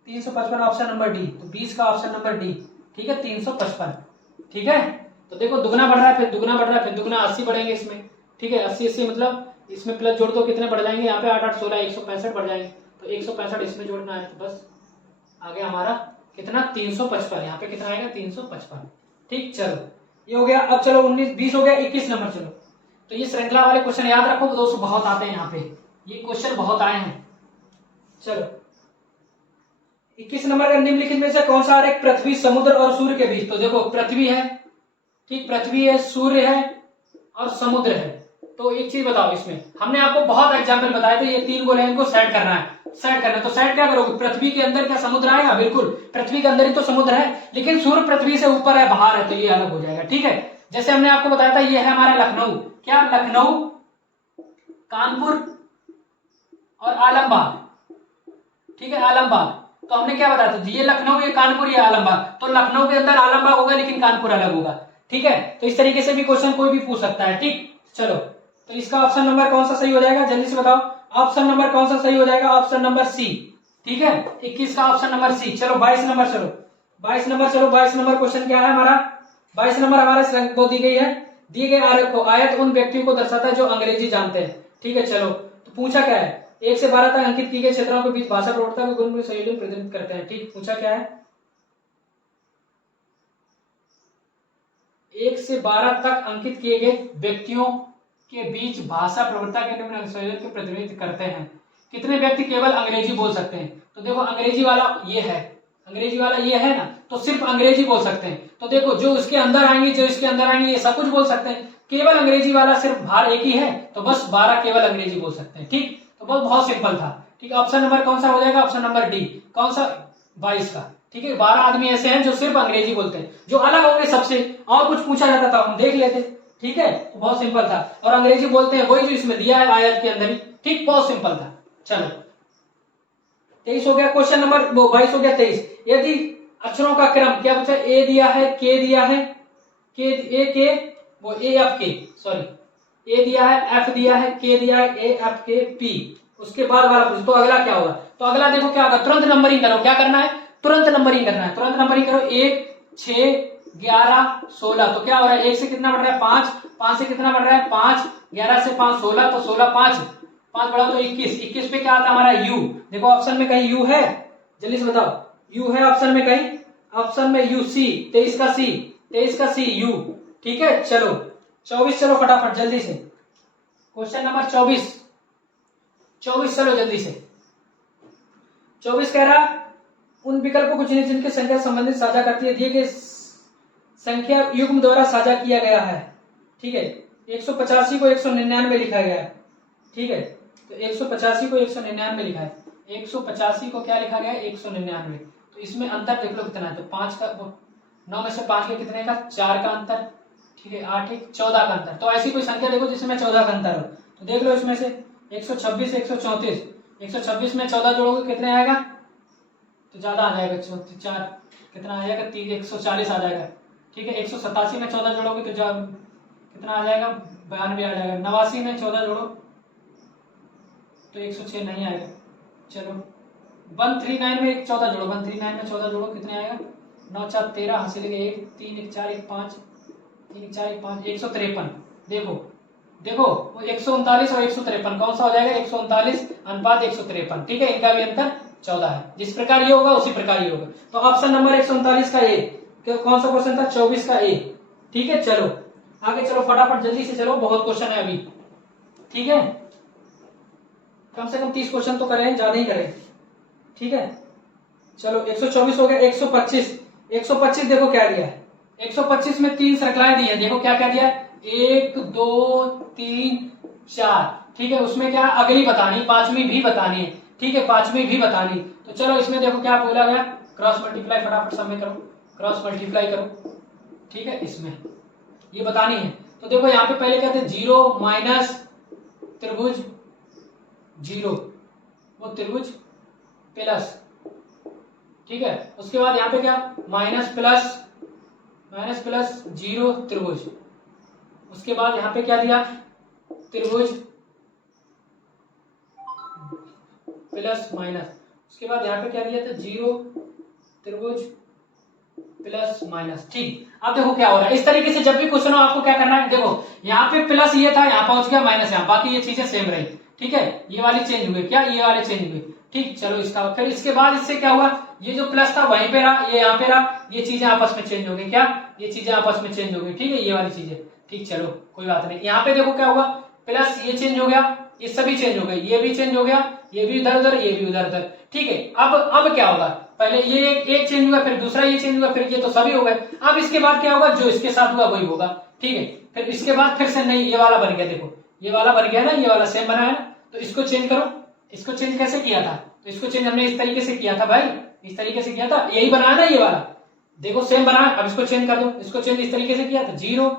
355 ऑप्शन नंबर डी। तो 20 का ऑप्शन नंबर डी, ठीक है 355, ठीक है। तो देखो दुगना बढ़ रहा है, फिर दुगना बढ़ रहा है, फिर दुगना 80 बढ़ेंगे इसमें, ठीक है 80 80 मतलब इसमें प्लस जोड़ दो कितने बढ़ जाएंगे यहाँ पे 8 8 16 165 बढ़ जाएंगे। तो 165 इसमें जोड़ना है तो बस आ गया हमारा कितना 355, यहाँ पे कितना आएगा 355, ठीक। चलो ये हो गया। अब चलो 19 20 हो गया, 21 नंबर। चलो तो ये श्रृंखला वाले क्वेश्चन याद रखो दोस्तों, बहुत आते हैं यहाँ पे, ये क्वेश्चन बहुत आए हैं। चलो 21 नंबर का निम्नलिखित में से कौन सा आरेख पृथ्वी समुद्र और सूर्य के बीच, तो देखो पृथ्वी है, ठीक पृथ्वी है, सूर्य है और समुद्र है। तो एक चीज बताओ, इसमें हमने आपको बहुत एग्जाम्पल बताए थे, ये 3 गोले हैं इनको सेट करना है, सेट करना है। तो सेट क्या करोगे, पृथ्वी के अंदर क्या समुद्र आएगा, बिल्कुल पृथ्वी के अंदर ही तो समुद्र है, लेकिन सूर्य पृथ्वी से ऊपर है, बाहर है, तो ये अलग हो जाएगा, ठीक है। जैसे हमने आपको बताया था ये है हमारा लखनऊ, क्या लखनऊ, कानपुर और आलमबाग, ठीक है आलमबाग। तो हमने क्या बताया था, ये लखनऊ, ये कानपुर, ये आलमबाग। तो लखनऊ के अंदर आलमबाग होगा लेकिन कानपुर अलग होगा, ठीक है। तो इस तरीके से भी क्वेश्चन कोई भी पूछ सकता है, ठीक। चलो तो इसका ऑप्शन नंबर कौन सा सही हो जाएगा, जल्दी से बताओ ऑप्शन नंबर कौन सा सही हो जाएगा, ऑप्शन नंबर सी, ठीक है 21 का ऑप्शन नंबर सी। चलो 22 नंबर, चलो 22 नंबर, चलो 22 नंबर क्वेश्चन क्या है हमारा, 22 नंबर हमारा श्रृंखला दी गई है, दिए गए आरेख को आयत उन व्यक्तियों को दर्शाता है जो अंग्रेजी जानते हैं, ठीक है। चलो तो पूछा क्या है, 1 से 12 तक अंकित की गई क्षेत्रों के बीच भाषा प्रवृत्ता के गुण में संयोजन प्रदर्शित करते हैं, ठीक। पूछा क्या है, 1 से 12 तक अंकित किए गए व्यक्तियों के बीच भाषा प्रवृत्ता के संयोजन के प्रतिनिधित्व करते हैं। कितने व्यक्ति केवल अंग्रेजी बोल सकते हैं, तो देखो अंग्रेजी वाला ये है, अंग्रेजी वाला ये है ना, तो सिर्फ अंग्रेजी बोल सकते हैं। तो देखो जो उसके अंदर आएंगे, जो इसके अंदर आएंगे, ये सब कुछ बोल सकते हैं, केवल अंग्रेजी वाला सिर्फ बाहर एक ही है, तो बस 12 केवल अंग्रेजी बोल सकते हैं, ठीक। तो बहुत सिंपल था, ठीक। ऑप्शन नंबर कौन सा हो जाएगा, ऑप्शन नंबर डी, कौन सा 22 का, ठीक है। 12 आदमी ऐसे हैं जो सिर्फ अंग्रेजी बोलते हैं, जो अलग होंगे सबसे, और कुछ पूछा जाता था हम देख लेते, ठीक है। तो बहुत सिंपल था, और अंग्रेजी बोलते हैं वही जो इसमें दिया है आयत के अंदर ही, ठीक, बहुत सिंपल था। चलो 23 हो गया, क्वेश्चन नंबर 22 हो गया। 23 यदि अक्षरों का क्रम क्या पूछा, ए दिया है, के दिया है, के ए के वो ए एफ के, सॉरी ए दिया है, एफ दिया है, के दिया है, ए एफ के पी, उसके बाद वाला पूछ, तो अगला क्या होगा, तो अगला देखो क्या होगा, तुरंत नंबरिंग करो, क्या करना है तुरंत नंबरिंग करना है, तुरंत नंबरिंग करो, 1 6 11 16, तो क्या हो रहा है 1 से कितना बढ़ रहा है 5, 5 से कितना बढ़ रहा है 5, 11 से 5 16, तो 16 5 बढ़ाओ तो 21, 21 पे क्या आता है हमारा यू, देखो ऑप्शन में कहीं यू है, जल्दी से बताओ यू है ऑप्शन में कहीं, ऑप्शन में यू, सी 23 का सी, 23 का सी यू, ठीक है। चलो 24, चलो फटाफट जल्दी से, क्वेश्चन नंबर 24, चलो जल्दी से। 24 कह रहा उन विकल्पों को चुनिए जिनकी संख्या संबंधित साझा करती है, दिए गए संख्या युग्म द्वारा साझा किया गया है, ठीक है। 185 को 199 लिखा गया है, ठीक है। तो 185 को 199 लिखा है, 185 को क्या लिखा गया है 199, तो इसमें अंतर देख लो कितना है, तो 5 का 9 में से 5 के कितने का 4 का अंतर, ठीक है 8 1 14 का अंतर। तो ऐसी कोई संख्या देखो जिसमें 14 का अंतर हो, तो देख लो इसमें से 126 134, 126 में 14 जोड़ोगे कितने आएगा, तो ज्यादा आ जाएगा 4 कितना आ जाएगा 140 आ जाएगा, ठीक है। 187 में 14 जोड़ोगे तो कितना आ जाएगा 92 आ जाएगा, 89 में 14 जोड़ो तो 106 नहीं आएगा। चलो 139 में 14 जोड़ो, 139 में 14 जोड़ो कितने आएगा 9 4 13 हासिल 1 3 1 4 1 5 3 1 4 1 5 153, देखो वो 139 और 153 कौन सा हो जाएगा 139 अनुपात 153, ठीक है। इनका भी अंतर 14 है, जिस प्रकार ये होगा उसी प्रकार ये होगा। तो ऑप्शन नंबर 139 का ए, कौन सा क्वेश्चन था 24 का ए, ठीक है। चलो आगे चलो फटाफट जल्दी से चलो, बहुत क्वेश्चन है अभी, ठीक है। कम से कम 30 क्वेश्चन तो करें, ज्यादा ही करें, ठीक है। चलो 124 हो गया, 125 देखो क्या दिया है, 125 में 3 श्रृंखलाएं दी है, देखो क्या क्या दिया है 1 2 3 4, ठीक है, उसमें क्या अगली बतानी, पांचवी भी बतानी है, ठीक है, पांचवी भी बतानी। तो चलो इसमें देखो क्या बोला गया, क्रॉस मल्टीप्लाई फटाफट सब में करो, क्रॉस मल्टीप्लाई करो, ठीक है, इसमें ये बतानी है। तो देखो यहाँ पे पहले कहते हैं 0 माइनस त्रिभुज 0, वो त्रिभुज प्लस, ठीक है, उसके बाद यहाँ पे क्या माइनस प्लस 0 त्रिभुज, उसके बाद यहाँ पे क्या दिया त्रिभुज प्लस माइनस, उसके बाद यहाँ पे क्या दिया था 0 त्रिभुज प्लस माइनस। ठीक, अब देखो क्या हो रहा है, इस तरीके से जब भी क्वेश्चन हो आपको क्या करना है, देखो यहाँ पे प्लस ये था, यहाँ पहुंच गया माइनस यहाँ, बाकी ये चीजें सेम रही, ठीक है, ये वाली चेंज हुई क्या, ये वाले चेंज हुए, ठीक। चलो इसका फिर इसके बाद इससे क्या हुआ, ये जो प्लस था वहीं पे रहा, ये यहाँ पे रहा, ये चीजें आपस में चेंज हो गई, क्या ये चीजें आपस में चेंज हो गई, ठीक है, ये वाली चीजें, ठीक। चलो कोई बात नहीं, यहाँ पे देखो क्या हुआ, प्लस ये चेंज हो गया, ये सभी चेंज हो गए, ये भी चेंज हो गया, ये भी उधर उधर, ये भी उधर उधर, ठीक है। अब क्या होगा, पहले ये एक चेंज हुआ, फिर दूसरा ये चेंज हुआ, फिर ये तो सभी हो गए। अब इसके बाद क्या होगा, जो इसके साथ हुआ वही होगा, ठीक है। फिर इसके बाद फिर से नहीं, ये वाला बन गया, देखो ये वाला बन गया ना, ये वाला सेम बना है ना, तो इसको चेंज करो। इसको चेंज कैसे किया था, तो इसको चेंज हमने इस तरीके से किया था भाई, इस तरीके से किया था, यही बनाया ना ये वाला, देखो सेम बना। अब इसको चेंज कर दो, इसको चेंज इस तरीके से किया था, 0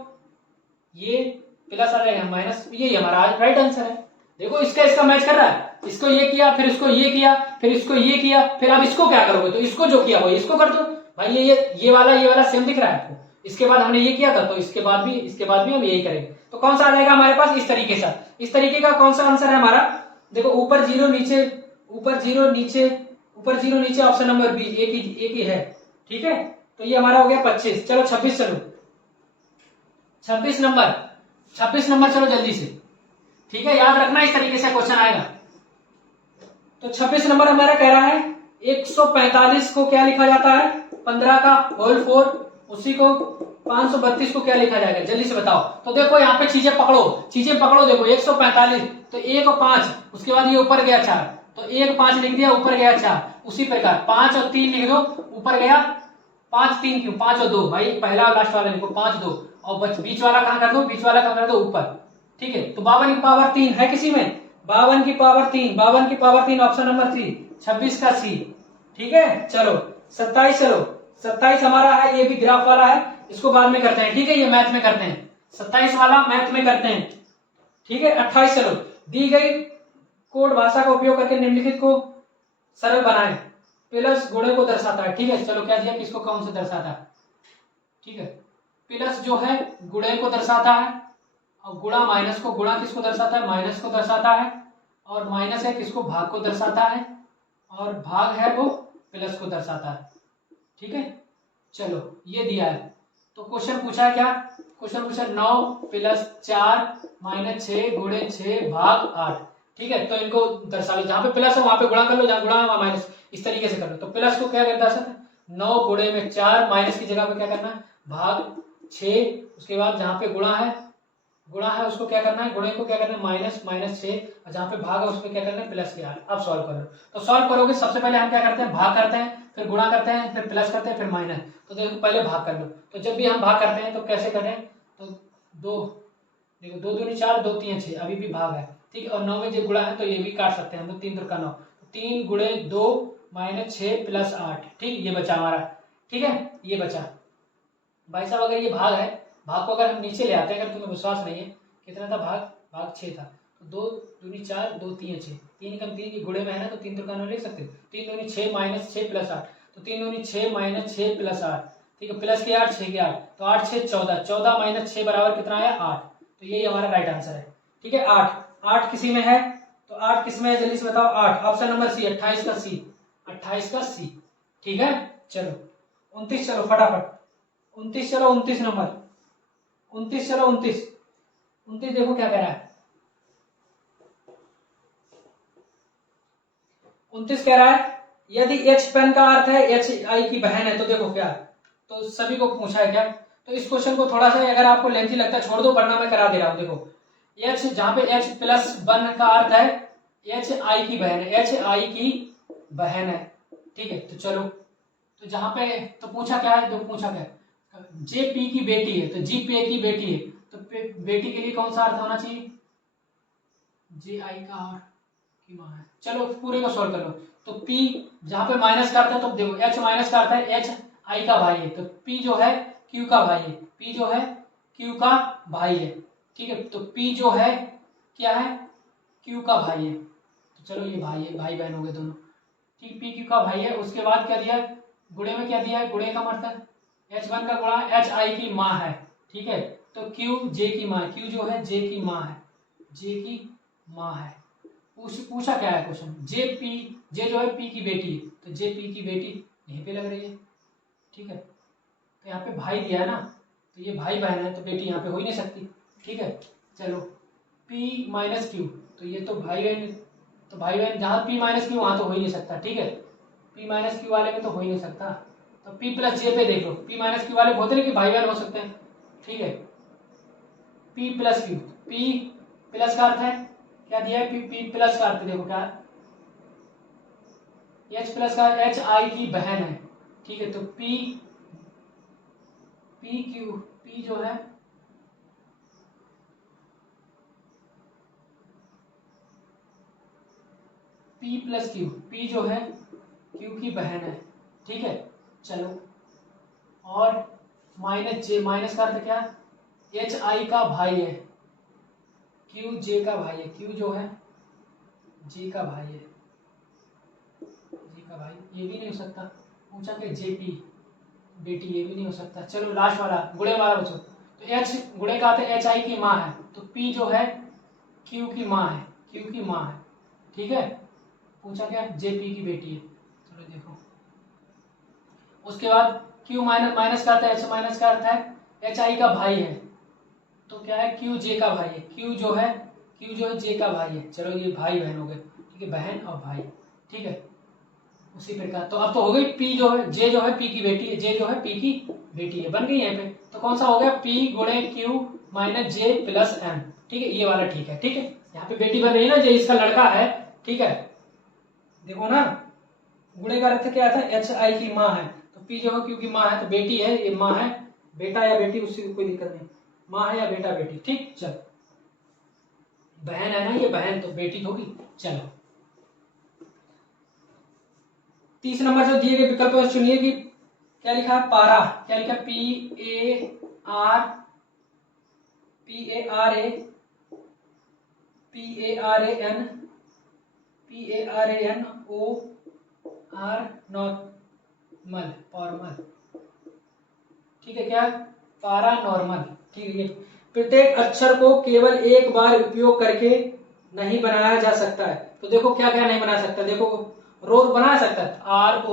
ये प्लस आ जाएगा माइनस, ये हमारा राइट आंसर है। देखो इसका मैच कर रहा है, इसको ये किया, फिर इसको ये किया, फिर इसको ये किया, फिर अब इसको क्या करोगे, तो इसको जो किया वो इसको कर दो भाई, ये वाला सेम दिख रहा है आपको। इसके बाद हमने ये किया था, तो इसके बाद भी हम यही करेंगे। तो कौन सा आ जाएगा हमारे पास, इस तरीके से, इस तरीके का कौन सा आंसर है हमारा, देखो ऊपर 0 नीचे, ऊपर 0 नीचे ऑप्शन नंबर बी, एक ही है, ठीक है। तो ये हमारा हो गया 25। चलो 26, चलो 26 नंबर चलो जल्दी से, ठीक है, याद रखना इस तरीके से क्वेश्चन आएगा। तो 26 नंबर हमारा कह रहा है 145 को क्या लिखा जाता है, 15 का होल 4, उसी को 532 को क्या लिखा जाएगा, जल्दी से बताओ। तो देखो यहाँ पे चीजें पकड़ो, देखो 145, तो 1 और 5, उसके बाद ये ऊपर गया 4, तो 1 5 लिख दिया, ऊपर गया 4, उसी प्रकार 5 और 3 लिख दो, ऊपर गया 5 3 क्यों, 5 और 2 भाई, पहला और लास्ट वाला लिखो 5 2, और बीच वाला कहां कर दो, बीच वाला कहां कर दो, ऊपर, ठीक है। तो 52 की पावर 3 है किसी में, 52 की पावर 3 ऑप्शन नंबर 3, 26 का सी, ठीक है। चलो 27 हमारा है, ये भी ग्राफ वाला है, इसको बाद में करते हैं, ठीक है, ये मैथ में करते हैं, 27 वाला मैथ में करते हैं, ठीक है। 28 चलो, दी गई कोड भाषा का उपयोग करके निम्नलिखित को सरल बनाए, प्लस गुणे को दर्शाता है, ठीक है। चलो क्या दिया, किसको कौन से दर्शाता है, ठीक है, प्लस जो है गुणे को दर्शाता है, और गुणा माइनस को, गुणा किसको दर्शाता है, माइनस को दर्शाता है, और माइनस है किसको, भाग को दर्शाता है, और भाग है वो प्लस को दर्शाता है, ठीक है। चलो ये दिया है, तो क्वेश्चन पूछा है क्या, क्वेश्चन पूछा 9 प्लस 4 माइनस 6 गुणे 6 भाग 8, ठीक है। तो इनको दर्शा लो, जहां पे प्लस है वहां पे गुणा कर लो, जहां गुणा है वहां माइनस, इस तरीके से कर लो। तो प्लस को क्या करता है, 9 गुणे में 4, माइनस की जगह पे क्या करना है, भाग 6, उसके बाद जहां पे गुणा है उसको क्या करना है, गुणे को क्या करना है, माइनस 6, और जहां पे भाग है उसको क्या करना है, प्लस के 8। अब सॉल्व करो, तो सॉल्व करोगे सबसे पहले हम क्या करते हैं, भाग करते हैं, फिर गुणा करते हैं, फिर प्लस करते हैं, फिर माइनस। तो देखो पहले भाग कर लो, तो जब भी हम भाग करते हैं तो कैसे करें, तो 2 देखो 2 दूनी 4, 2 3 6, अभी भी भाग है, ठीक है। और 9 में जो गुणा है तो ये भी काट सकते हैं हम, तो 3 दूर का 9, 3 गुणे 2 माइनस 6 प्लस 8, ठीक, ये बचा हमारा, ठीक है, ये बचा भाई साहब। अगर ये भाग है, भाग को अगर हम नीचे ले आते हैं, अगर तुम्हें विश्वास नहीं है, कितना था भाग 6 था, तो 2 दूनी 4, 2 3 6, 3 कम 3 की गुणे में है ना, तो 3 दूर का 9 लिख सकते हो, 3 दूनी 6 माइनस 6 प्लस 8, तो 3 दूनी 6 माइनस 6 प्लस 8, ठीक है, प्लस के 8 6 के 8, तो 8 6 14, 14 माइनस 6 बराबर कितना आया, 8। तो यही हमारा राइट आंसर है, ठीक है। 8 किसी में है, तो 8 किस में है, जल्दी से बताओ, 8 ऑप्शन नंबर सी, 28 का सी, ठीक है। चलो 29, चलो फटाफट 29, चलो 29 नंबर, 29 चलो 29 देखो क्या कह रहा है, 29 कह रहा है यदि H पेन का अर्थ है HI की बहन है, तो देखो क्या, तो सभी को पूछा है क्या, तो इस क्वेश्चन को थोड़ा सा अगर आपको लेंथी लगता है छोड़ दो, पढ़ना मैं करा दे रहा हूं। देखो H, जहां पे H प्लस 1 का अर्थ है HI की बहन है, HI की बहन है, ठीक है। तो चलो, तो जहां पे तो पूछा क्या है, JP की बेटी है, तो GP की बेटी है, तो बेटी के लिए कौन सा अर्थ होना चाहिए, जे आई का और की मान है। चलो पूरे को सॉल्व करो। तो P जहाँ पे माइनस का अर्थ है तो देखो H माइनस का अर्थ है H I का भाई है, तो P जो है Q का भाई है, P जो है Q का भाई है, ठीक है। तो P जो है क्या है, Q का भाई है। तो चलो ये भाई है, भाई बहन हो गए दोनों, ठीक। P Q का भाई है। उसके बाद क्या दिया है, गुणे में क्या दिया है, गुणे का मतलब H1 का गुणा H I की माँ है, ठीक है। तो Q J की माँ है, Q जो है J की माँ है, J की माँ है। पूछा क्या है क्वेश्चन, J जो है P की बेटी है, तो J P की बेटी यहीं पे लग रही है, ठीक है। तो यहाँ पे भाई दिया है ना, तो ये भाई बहन है, तो बेटी यहाँ पे हो ही नहीं सकती, ठीक है। चलो P माइनस Q, तो ये तो भाई बहन, तो भाई बहन जहाँ P माइनस Q वहाँ तो हो ही नहीं सकता, ठीक है। P माइनस Q वाले में तो हो ही नहीं सकता, तो P प्लस J पे देख लो, P माइनस Q वाले होते नहीं कि भाई बहन हो सकते हैं, ठीक है। P plus Q, P plus का अर्थ है क्या दिया है, P प्लस का अर्थ देखो क्या है, H प्लस का H I की बहन है, ठीक है। तो P Q, P जो है P प्लस Q, P जो है Q की बहन है, ठीक है। चलो और माइनस J, माइनस का अर्थ क्या, H I का भाई है, Q J का भाई है, Q जो है J का भाई है, J का भाई, ये भी नहीं हो सकता। पूछा कि JP बेटी, ये भी नहीं हो सकता। चलो लास्ट वाला गुणे वाला बचो, तो H गुणे का अर्थ है H I की माँ है, तो P जो है Q की माँ है, Q की माँ है, ठीक है। पूछा क्या, JP की बेटी है। चलो देखो, उसके बाद Q माइनस, माइनस का अर्थ है H, माइनस का अर्थ है H I का भाई है, तो क्या है Q J का भाई है, Q जो है J का भाई है। चलो ये भाई बहन हो गए, ठीक है, बहन और भाई, ठीक है। उसी प्रकार तो अब तो हो गई P जो है, J जो है P की बेटी है, J जो है P की बेटी है, बन गई यहाँ पे। तो कौन सा हो गया, P गुणे Q minus J plus M, ठीक है, ये वाला ठीक है, ठीक है। यहाँ पे बेटी बन रही है ना, जो इसका लड़का है, ठीक है। देखो ना, गुणे का अर्थ क्या था, H I की माँ है, तो P जो है Q की माँ है, तो बेटी है, ये माँ है, बेटा या बेटी उससे कोई दिक्कत नहीं, माँ है या बेटा बेटी, ठीक। चल बहन है ना ये, बहन तो बेटी होगी। चलो 30 नंबर से दिए गए विकल्पों से चुनिए कि क्या लिखा है, पारा, क्या लिखा है, PARANOR नॉर्मल, फॉर्मल, ठीक है, क्या पारा नॉर्मल, ठीक है। प्रत्येक अक्षर को केवल एक बार उपयोग करके नहीं बनाया जा सकता है। तो देखो क्या क्या नहीं बना सकता, देखो रो बना सकता है, ROAR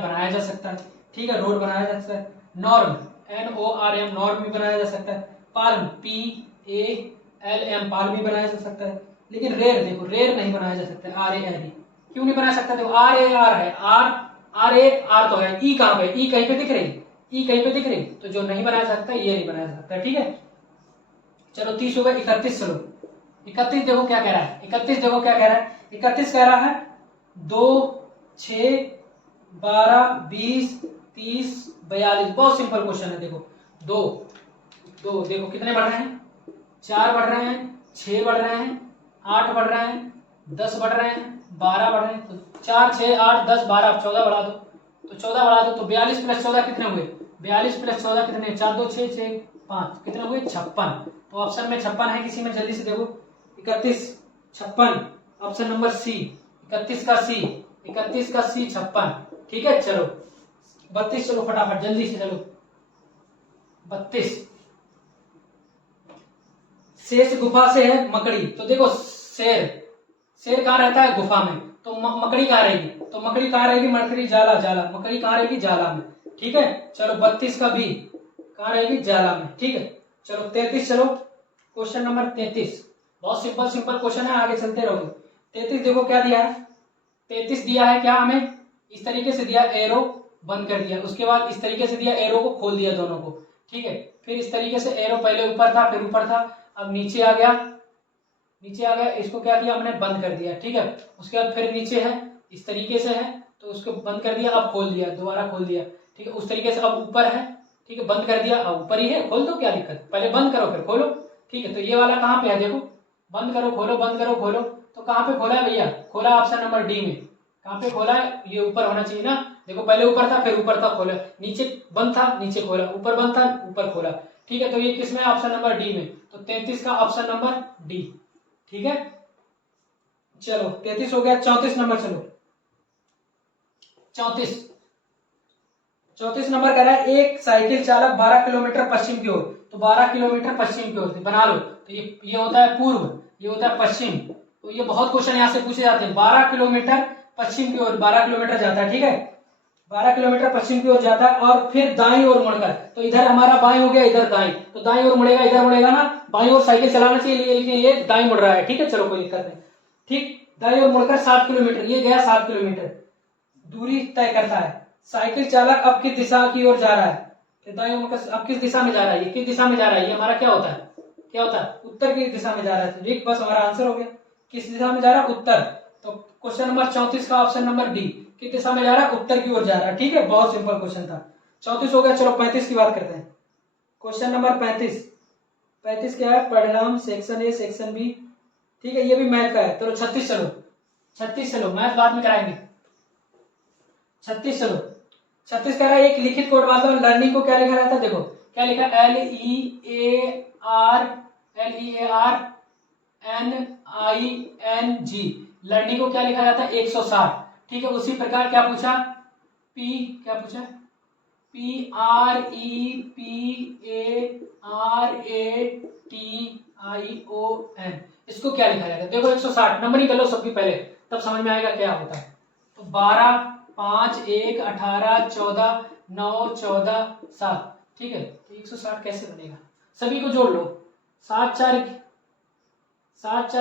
बनाया जा सकता है, ठीक है, रोड बनाया जा सकता है। नॉर्म NORM नॉर्म भी बनाया जा सकता है। पाल्म PALM पाल्म भी बनाया जा सकता है। लेकिन रेर, देखो रेर नहीं बनाया जा सकता, RAR क्यों नहीं बना सकता, देखो RAR है, RAR तो है, ई कहां पे, ई कहीं पे दिख रही, ई कहीं पे दिख रही, तो जो नहीं बनाया जा सकता ये नहीं बनाया जा सकता, ठीक है। चलो 30 हो गए, 31 चलो 31 देखो क्या कह रहा है, 31 देखो क्या कह रहा है, 31 कह रहा है 2 6 12 20 30 42, बहुत सिंपल क्वेश्चन है। देखो दो दो देखो कितने बढ़ रहे हैं, 4 बढ़ रहे हैं, 6 बढ़ रहे हैं, 8 बढ़ रहे हैं, 10 बढ़ रहे हैं, 12 बढ़ रहे हैं, तो 4 6 8 10 12, अब 14 बढ़ा दो, तो 14 बढ़ा दो, तो 42 प्लस 14 कितने हुए, 42 प्लस 14 कितने, 4 2 6 6 5 कितने हुए, 56। तो ऑप्शन में 56 है किसी में, जल्दी से देखो 31 56, ऑप्शन नंबर सी, 31 का सी, 31 का सी 56, ठीक है। चलो 32 चलो फटाफट जल्दी से, चलो 32, शेष गुफा से है मकड़ी, तो देखो शेर कहाँ रहता है, गुफा में, तो मकड़ी कहाँ रहेगी, तो मकड़ी कहाँ रहेगी, मकड़ी जाला, जाला, मकड़ी कहाँ रहेगी, जाला में, ठीक है। चलो 32 का भी कहाँ रहेगी, जाला में, ठीक है। चलो 33 चलो, क्वेश्चन नंबर 33, बहुत सिंपल सिंपल क्वेश्चन है, आगे चलते रहोगे। 33 देखो क्या दिया है, 33 दिया है क्या हमें, इस तरीके से दिया, एरो बंद कर दिया, उसके बाद इस तरीके से दिया, एरो को खोल दिया दोनों को, ठीक है। फिर इस तरीके से एरो पहले ऊपर था, फिर ऊपर था, अब नीचे आ गया, नीचे आ गया, इसको क्या किया हमने, बंद कर दिया, ठीक है। उसके बाद फिर नीचे है, इस तरीके से है, तो उसको बंद कर दिया, अब खोल दिया, दोबारा खोल दिया, ठीक है। उस तरीके से अब ऊपर है, ठीक है, बंद कर दिया, अब ऊपर ही है, खोल दो, क्या दिक्कत, पहले बंद करो फिर खोलो, ठीक है, तो ये वाला कहाँ पे है देखो, बंद करो खोलो बंद करो खोलो, तो कहाँ पे खोला है भैया, खोला ऑप्शन नंबर डी में। कहाँ पे खोला है, ये ऊपर होना चाहिए ना, देखो पहले ऊपर था फिर ऊपर था खोला, नीचे बंद था नीचे खोला, ऊपर बंद था ऊपर खोला। ठीक है, तो ये किसमें ऑप्शन नंबर डी में, तो 33 का ऑप्शन नंबर डी। ठीक है, चलो 33 हो गया। 34 नंबर, चलो 34 नंबर कह रहा है एक साइकिल चालक 12 किलोमीटर पश्चिम की ओर, तो 12 किलोमीटर पश्चिम की ओर बना लो, तो ये होता है पूर्व, ये होता है पश्चिम। तो ये बहुत क्वेश्चन यहाँ से पूछे जाते हैं। 12 किलोमीटर पश्चिम की ओर, 12 किलोमीटर जाता है, ठीक है, 12 किलोमीटर पश्चिम की ओर जाता है, और फिर दाईं ओर मुड़कर, तो इधर हमारा बाएं हो गया, इधर दाईं, तो दाईं ओर मुड़ेगा, इधर मुड़ेगा ना, बाईं ओर साइकिल चलाना चाहिए, लेकिन ये दाईं मुड़ रहा है। ठीक है, चलो कोई दिक्कत नहीं। ठीक, दाईं ओर मुड़कर 7 किलोमीटर, ये गया 7 किलोमीटर दूरी तय करता है। साइकिल चालक अब किस दिशा की ओर जा रहा है, दाईं ओर मुड़कर अब किस दिशा में जा रहा है, ये किस दिशा में जा रहा है, ये हमारा क्या होता है, क्या होता है, उत्तर की दिशा में जा रहा है। ठीक, बस हमारा आंसर हो गया, किस दिशा में जा रहा है, उत्तर। तो क्वेश्चन नंबर 34 का ऑप्शन नंबर डी, किस दिशा में जा रहा है, उत्तर की ओर जा रहा है। ठीक है, बहुत सिंपल क्वेश्चन था। 34 हो गया। चलो 35 की बात करते हैं। क्वेश्चन नंबर 35 क्या है, परिणाम सेक्शन ए सेक्शन बी। ठीक है, ये भी मैथ का है। चलो 36, चलो 36, चलो मैथ बाद में कराएंगे। 36, चलो 36 कह रहा है एक लिखित कोड भाषा में लर्निंग को क्या लिखा जाता है, देखो क्या लिखा है, LEARNING, लर्निंग को क्या लिखा जाता है, 160। ठीक है, उसी प्रकार क्या पूछा, क्या पूछा, PREPARATION, इसको क्या लिखा जाता है, देखो 160 नंबर ही कर लो सबकी पहले, तब समझ में आएगा क्या होता है। तो 12 5 1 18 14 9 14 7। ठीक है, तो 160 कैसे बनेगा, सभी को जोड़ लो, 7 4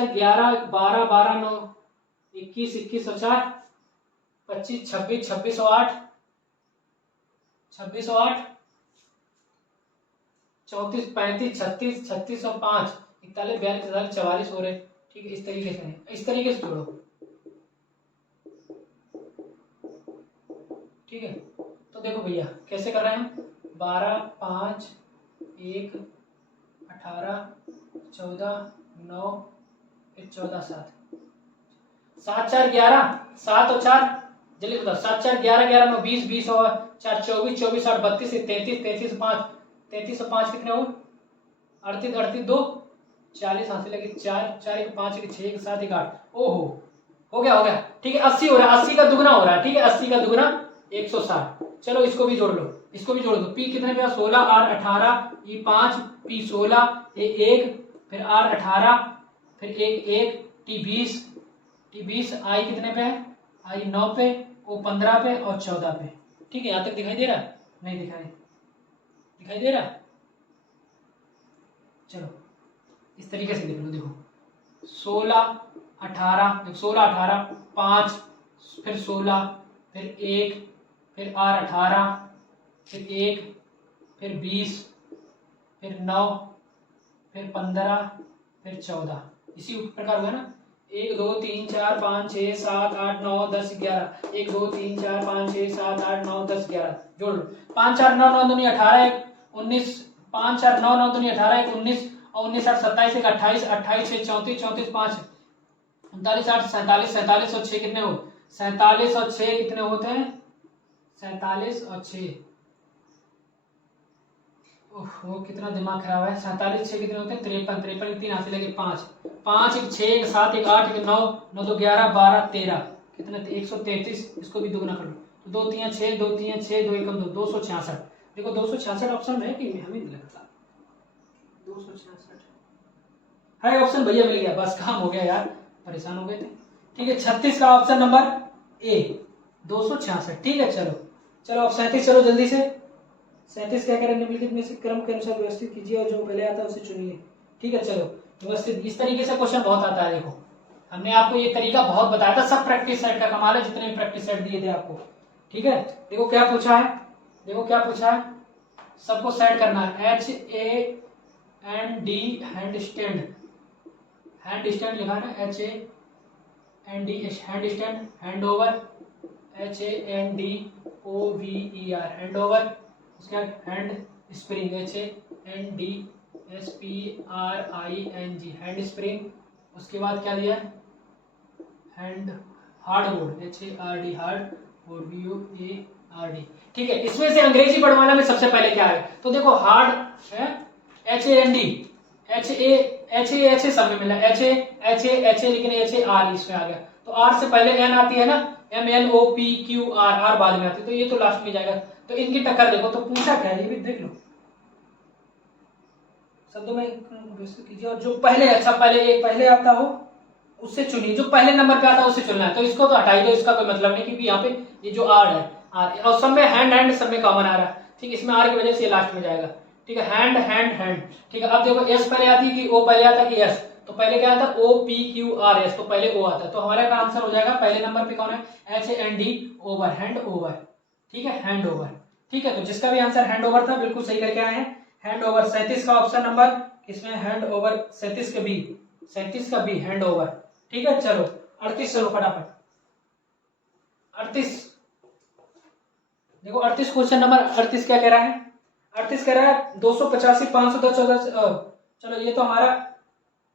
11 12 12 9 21 21 और 4 25 26 26 और 8 26 और 8 34 35 36 36 और 5 41 42 43 44 हो रहे। ठीक है, इस तरीके से जोड़ो। ठीक है, तो देखो भैया कैसे कर रहे हैं हम, 12 5 1 18 14 9 फिर 14 7 7 4 11 7 और 4 जल्दी बताओ, 7 4 11 11 9 20 20 और 4 24 24 8 32 33 33 5 33 और 5 कितने हो, 38 38 2 40 हाथ से लगे 4 4 1 5 1 6 1 7 1 8। ओहो, हो गया। ठीक है, 80 हो रहा है, 80 का दुगना हो रहा है। ठीक है, 80 का दुगना 160। चलो इसको भी जोड़ लो, पी कितने पे, 16 R 18 E 5 P 16 A 1 फिर R 18 फिर 1 1 T 20 I कितने पे है, I 9 पे, O 15 पे और 14 पे। ठीक है, यहां तक दिखाई दे रहा, नहीं दिखाई दे रहा। चलो इस तरीके से लिख लो, देखो 16 18 16 18 5 फिर 16 फिर 1 फिर R 18 फिर 1 फिर 20 फिर 9 फिर 15 फिर 14, इसी प्रकार हुआ ना, 1 2 3 4 5 6 7 8 9 10 11 1 2 3 4 5 6 7 8 9 10 11 जोड़ लो, 5 4 9 9 दूनी 18 19 5 4 9 9 दूनी 18 19 और 19 8 27 1 28 28 6 34 34 5 39 8 47 47 और 6 कितने हो, 47 और 6 कितने होते हैं, 47 और 6, ओहो कितना दिमाग खराब है, 47 6 कितने होते हैं, 53 53 3 हाथ से लगे 5 5 1 6 1 7 1 8 1 9 9 2 11 12 13 कितने 133, इसको भी दुगना कर लो, तो 2 3 6 2 3 6 2 1 2 266। देखो 266 ऑप्शन में है कि हमें नहीं लगता, 266 है ऑप्शन, भैया मिल गया, बस काम हो गया यार, परेशान हो गए थे। ठीक है, 36 का ऑप्शन नंबर ए 266। ठीक है, चलो अब 37, चलो जल्दी से 37 क्या करें, निम्नलिखित में से क्रम के अनुसार व्यवस्थित कीजिए और जो पहले आता है उसे चुनिए। ठीक है, चलो व्यवस्थित, इस तरीके से क्वेश्चन बहुत आता है। देखो हमने आपको ये तरीका बहुत बताया था, सब प्रैक्टिस सेट का कमाल है, जितने भी प्रैक्टिस सेट दिए थे आपको। ठीक है, देखो क्या पूछा है, सबको सेट करना है, HAND हैंड स्टैंड लिखा है, HAND hand stand, hand over HANDOVER hand over, उसके बाद hand spring HANDSPRING SPRING hand spring, उसके बाद क्या दिया है हैंड हार्डबोर्ड HARD हार्ड और BOARD। ठीक है, इसमें से अंग्रेजी वर्णमाला में सबसे पहले क्या है तो देखो हार्ड है HAND HA सब में मिला HA लेकिन HAR इसमें आ गया तो R से पहले N आती है ना MNOPQR R बाद में आती है तो ये तो लास्ट में जाएगा। तो इनकी टक्कर देखो तो पूछा क्या है ये भी देख लो शब्दों में कीजिए और जो पहले अच्छा पहले आता हो उससे चुनिए, जो पहले नंबर पे आता है उससे चुनना है। तो इसको तो हटाई दो, इसका कोई मतलब नहीं क्योंकि यहाँ पे ये जो आर है आर और सब में हैंड सब में कॉमन आ रहा है। ठीक, इसमें आर की वजह से ये लास्ट में जाएगा। ठीक है, हैंड। ठीक है, अब देखो एस पहले आती है कि ओ पहले आता है कि एस, तो पहले क्या आता है OPQRS तो पहले ओ आता है। तो हमारा का आंसर हो जाएगा पहले नंबर पे कौन है HAND ओवर हैंड ओवर। ठीक है, हैंड ओवर। ठीक है, तो जिसका भी आंसर हैंड ओवर था बिल्कुल सही करके आए हैं हैंड ओवर। 37 का ऑप्शन नंबर इसमें हैंड ओवर 37 का बी हैंड ओवर। ठीक है, चलो 38 चलो फटाफट 38 देखो 38 क्वेश्चन नंबर 38 क्या कह रहा है 38 कह रहा है 285 510 14 चलो ये तो हमारा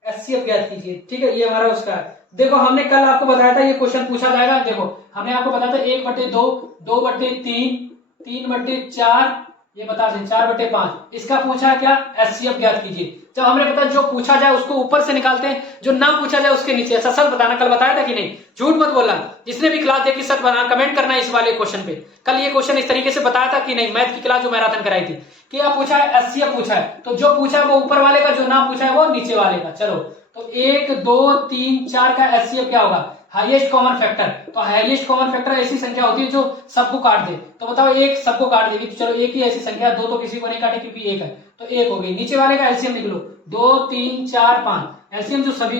HCF ज्ञात कीजिए। ठीक है, ये हमारा उसका है। देखो हमने कल आपको बताया था ये क्वेश्चन पूछा जाएगा। देखो हमने आपको बताया था 1/2 2/3 3/4 ये बता दें 4/5 इसका पूछा क्या HCF ज्ञात कीजिए। जब हमने बताया जो पूछा जाए उसको ऊपर से निकालते हैं, जो ना पूछा जाए उसके नीचे। ऐसा सच बताना, कल बताया था कि नहीं, झूठ मत बोलना। जिसने भी क्लास देखी सच बताना, कमेंट करना इस वाले क्वेश्चन पे। कल ये क्वेश्चन इस तरीके से बताया था कि नहीं, मैथ की क्लास जो मैराथन कराई थी कि यह पूछा है HCF पूछा है, तो जो पूछा है वो ऊपर वाले का, जो ना पूछा है वो नीचे वाले का। चलो तो 1 2 3 4 का HCF क्या होगा हाईएस्ट कॉमन फैक्टर। तो हाईएस्ट कॉमन फैक्टर ऐसी संख्या होती है जो सबको काट दे। तो बताओ एक सबको काट देगी, तो चलो एक ही ऐसी संख्या, दो तो किसी को नहीं काटे क्योंकि एक है, तो एक हो गई। नीचे वाले का एलसीएम निकलो 2 3 4 5 एलसीएम जो सब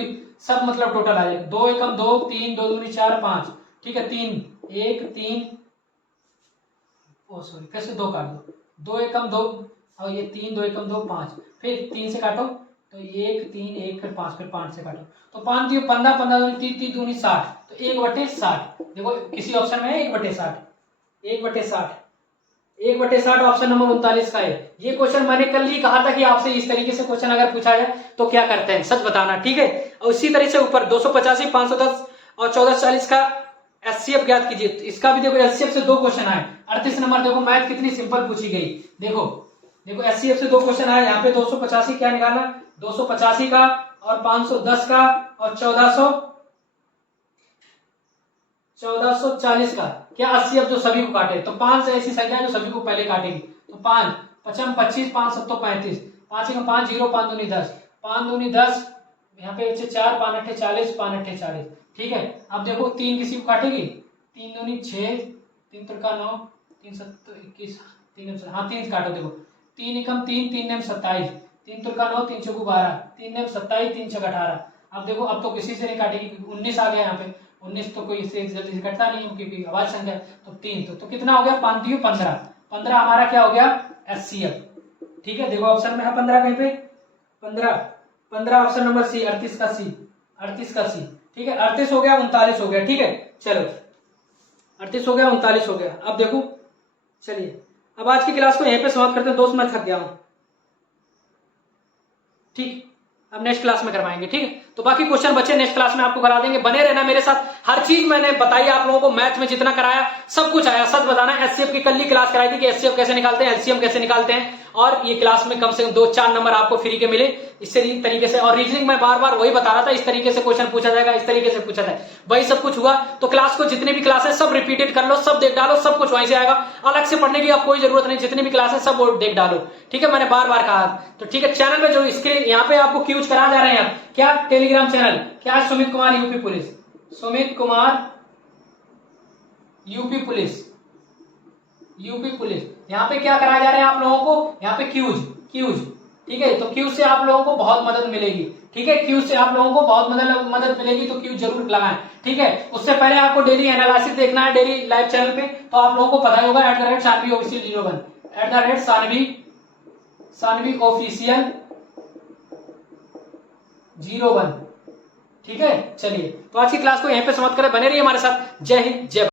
मतलब टोटल आ जाएगा 2 एकम 2 3 2 दूनी 4 5। ठीक है, 3 1 3 सॉरी फिर से 2 काट दो 2 एकम 2 और ये 3 2 एकम 2 5 फिर 3 से काटो तो 1 3 1 फिर 5 फिर 5 से काटो तो 5 दियो 15 15 दूनी 3 3 दूनी 60 तो 1/60। देखो किसी ऑप्शन में है 1/60 1/60 ऑप्शन नंबर 39 का है। ये क्वेश्चन मैंने कल ही कहा था कि आपसे इस तरीके से क्वेश्चन अगर पूछा जाए तो क्या करते हैं, सच बताना। ठीक है, और इसी तरह से ऊपर 285 510 और 1440 का HCF ज्ञात कीजिए। इसका भी देखो HCF से 2 क्वेश्चन आए। 38 नंबर देखो मैथ कितनी सिंपल पूछी गई। देखो HCF से 2 क्वेश्चन आए। यहाँ पे 285 क्या निकालना 285 का और 510 का और 1440 का क्या HCF जो सभी को काटे। तो 5 ऐसी संख्या जो सभी को पहले काटेगी। तो 5 5 25 5 7 35 5 5 0 5 दूनी 10 5 दूनी 10 यहाँ पे 4 5 8 40 5 8 40। ठीक है, अब देखो 3 किसी को काटेगी 3 दूनी 6 3 3 9 3 7 21 3 हाँ 3 काटो। देखो 3 एकम 3 3 नेम 27 3 3 9 3 चौको 12 3 नेम 27 3 6 18। अब देखो अब तो किसी से नहीं काटेगी क्योंकि 19 आ गया यहाँ पे 19 तो कोई इससे जल्दी से कटता नहीं क्योंकि आवाज संख्या। तो 3 तो कितना हो गया 5 3 15 हमारा क्या हो गया HCF। ठीक है, देखो ऑप्शन में है 15 कहीं पे 15 ऑप्शन नंबर सी 38 का सी। ठीक है, 38 हो गया 39 हो गया। ठीक है, चलो 38 हो गया 39 हो गया। अब देखो चलिए अब आज की क्लास को यहीं पे समाप्त करते हैं। दोस्त मैं थक गया हूं। ठीक, अब नेक्स्ट क्लास में करवाएंगे। ठीक है, तो बाकी क्वेश्चन बच्चे नेक्स्ट क्लास में आपको करा देंगे। बने रहना मेरे साथ। हर चीज मैंने बताई आप लोगों को, मैथ में जितना कराया सब कुछ आया। सच बताना, HCF की कल ही क्लास कराई थी कि HCF कैसे निकालते हैं, LCM कैसे निकालते हैं, और ये क्लास में कम से कम 2-4 नंबर आपको फ्री के मिले इससे तरीके से। और रीजनिंग में बार बार वही बता रहा था, इस तरीके से क्वेश्चन पूछा जाएगा, इस तरीके से पूछा जाए, वही सब कुछ हुआ। तो क्लास को जितने भी क्लास है सब रिपीटेड कर लो, सब देख डालो, सब कुछ वहीं से आएगा। अलग से पढ़ने की अब कोई जरूरत नहीं, जितनी भी क्लास है सब देख डालो। ठीक है, मैंने बार बार कहा। तो ठीक है, चैनल में जो स्क्रीन यहाँ पे आपको क्यूज करा जा रहे हैं क्या टेलीग्राम चैनल क्या है सुमित कुमार यूपी पुलिस। यहाँ पे क्या कराए जा रहे हैं आप लोगों को, यहाँ पे क्यूज। ठीक है, तो क्यूज से आप लोगों को बहुत मदद मिलेगी। ठीक है, क्यूज से आप लोगों को बहुत मदद मिलेगी, तो क्यूज जरूर लगाएं। ठीक है, उससे पहले आपको डेली एनालिसिस देखना है डेली लाइव चैनल पे, तो आप लोगों को पता ही होगा @Sanvi Official 01 @Sanvi Official 01। ठीक है, चलिए तो आज की क्लास को यहीं पे समाप्त करें। बने रहिए हमारे साथ। जय हिंद जय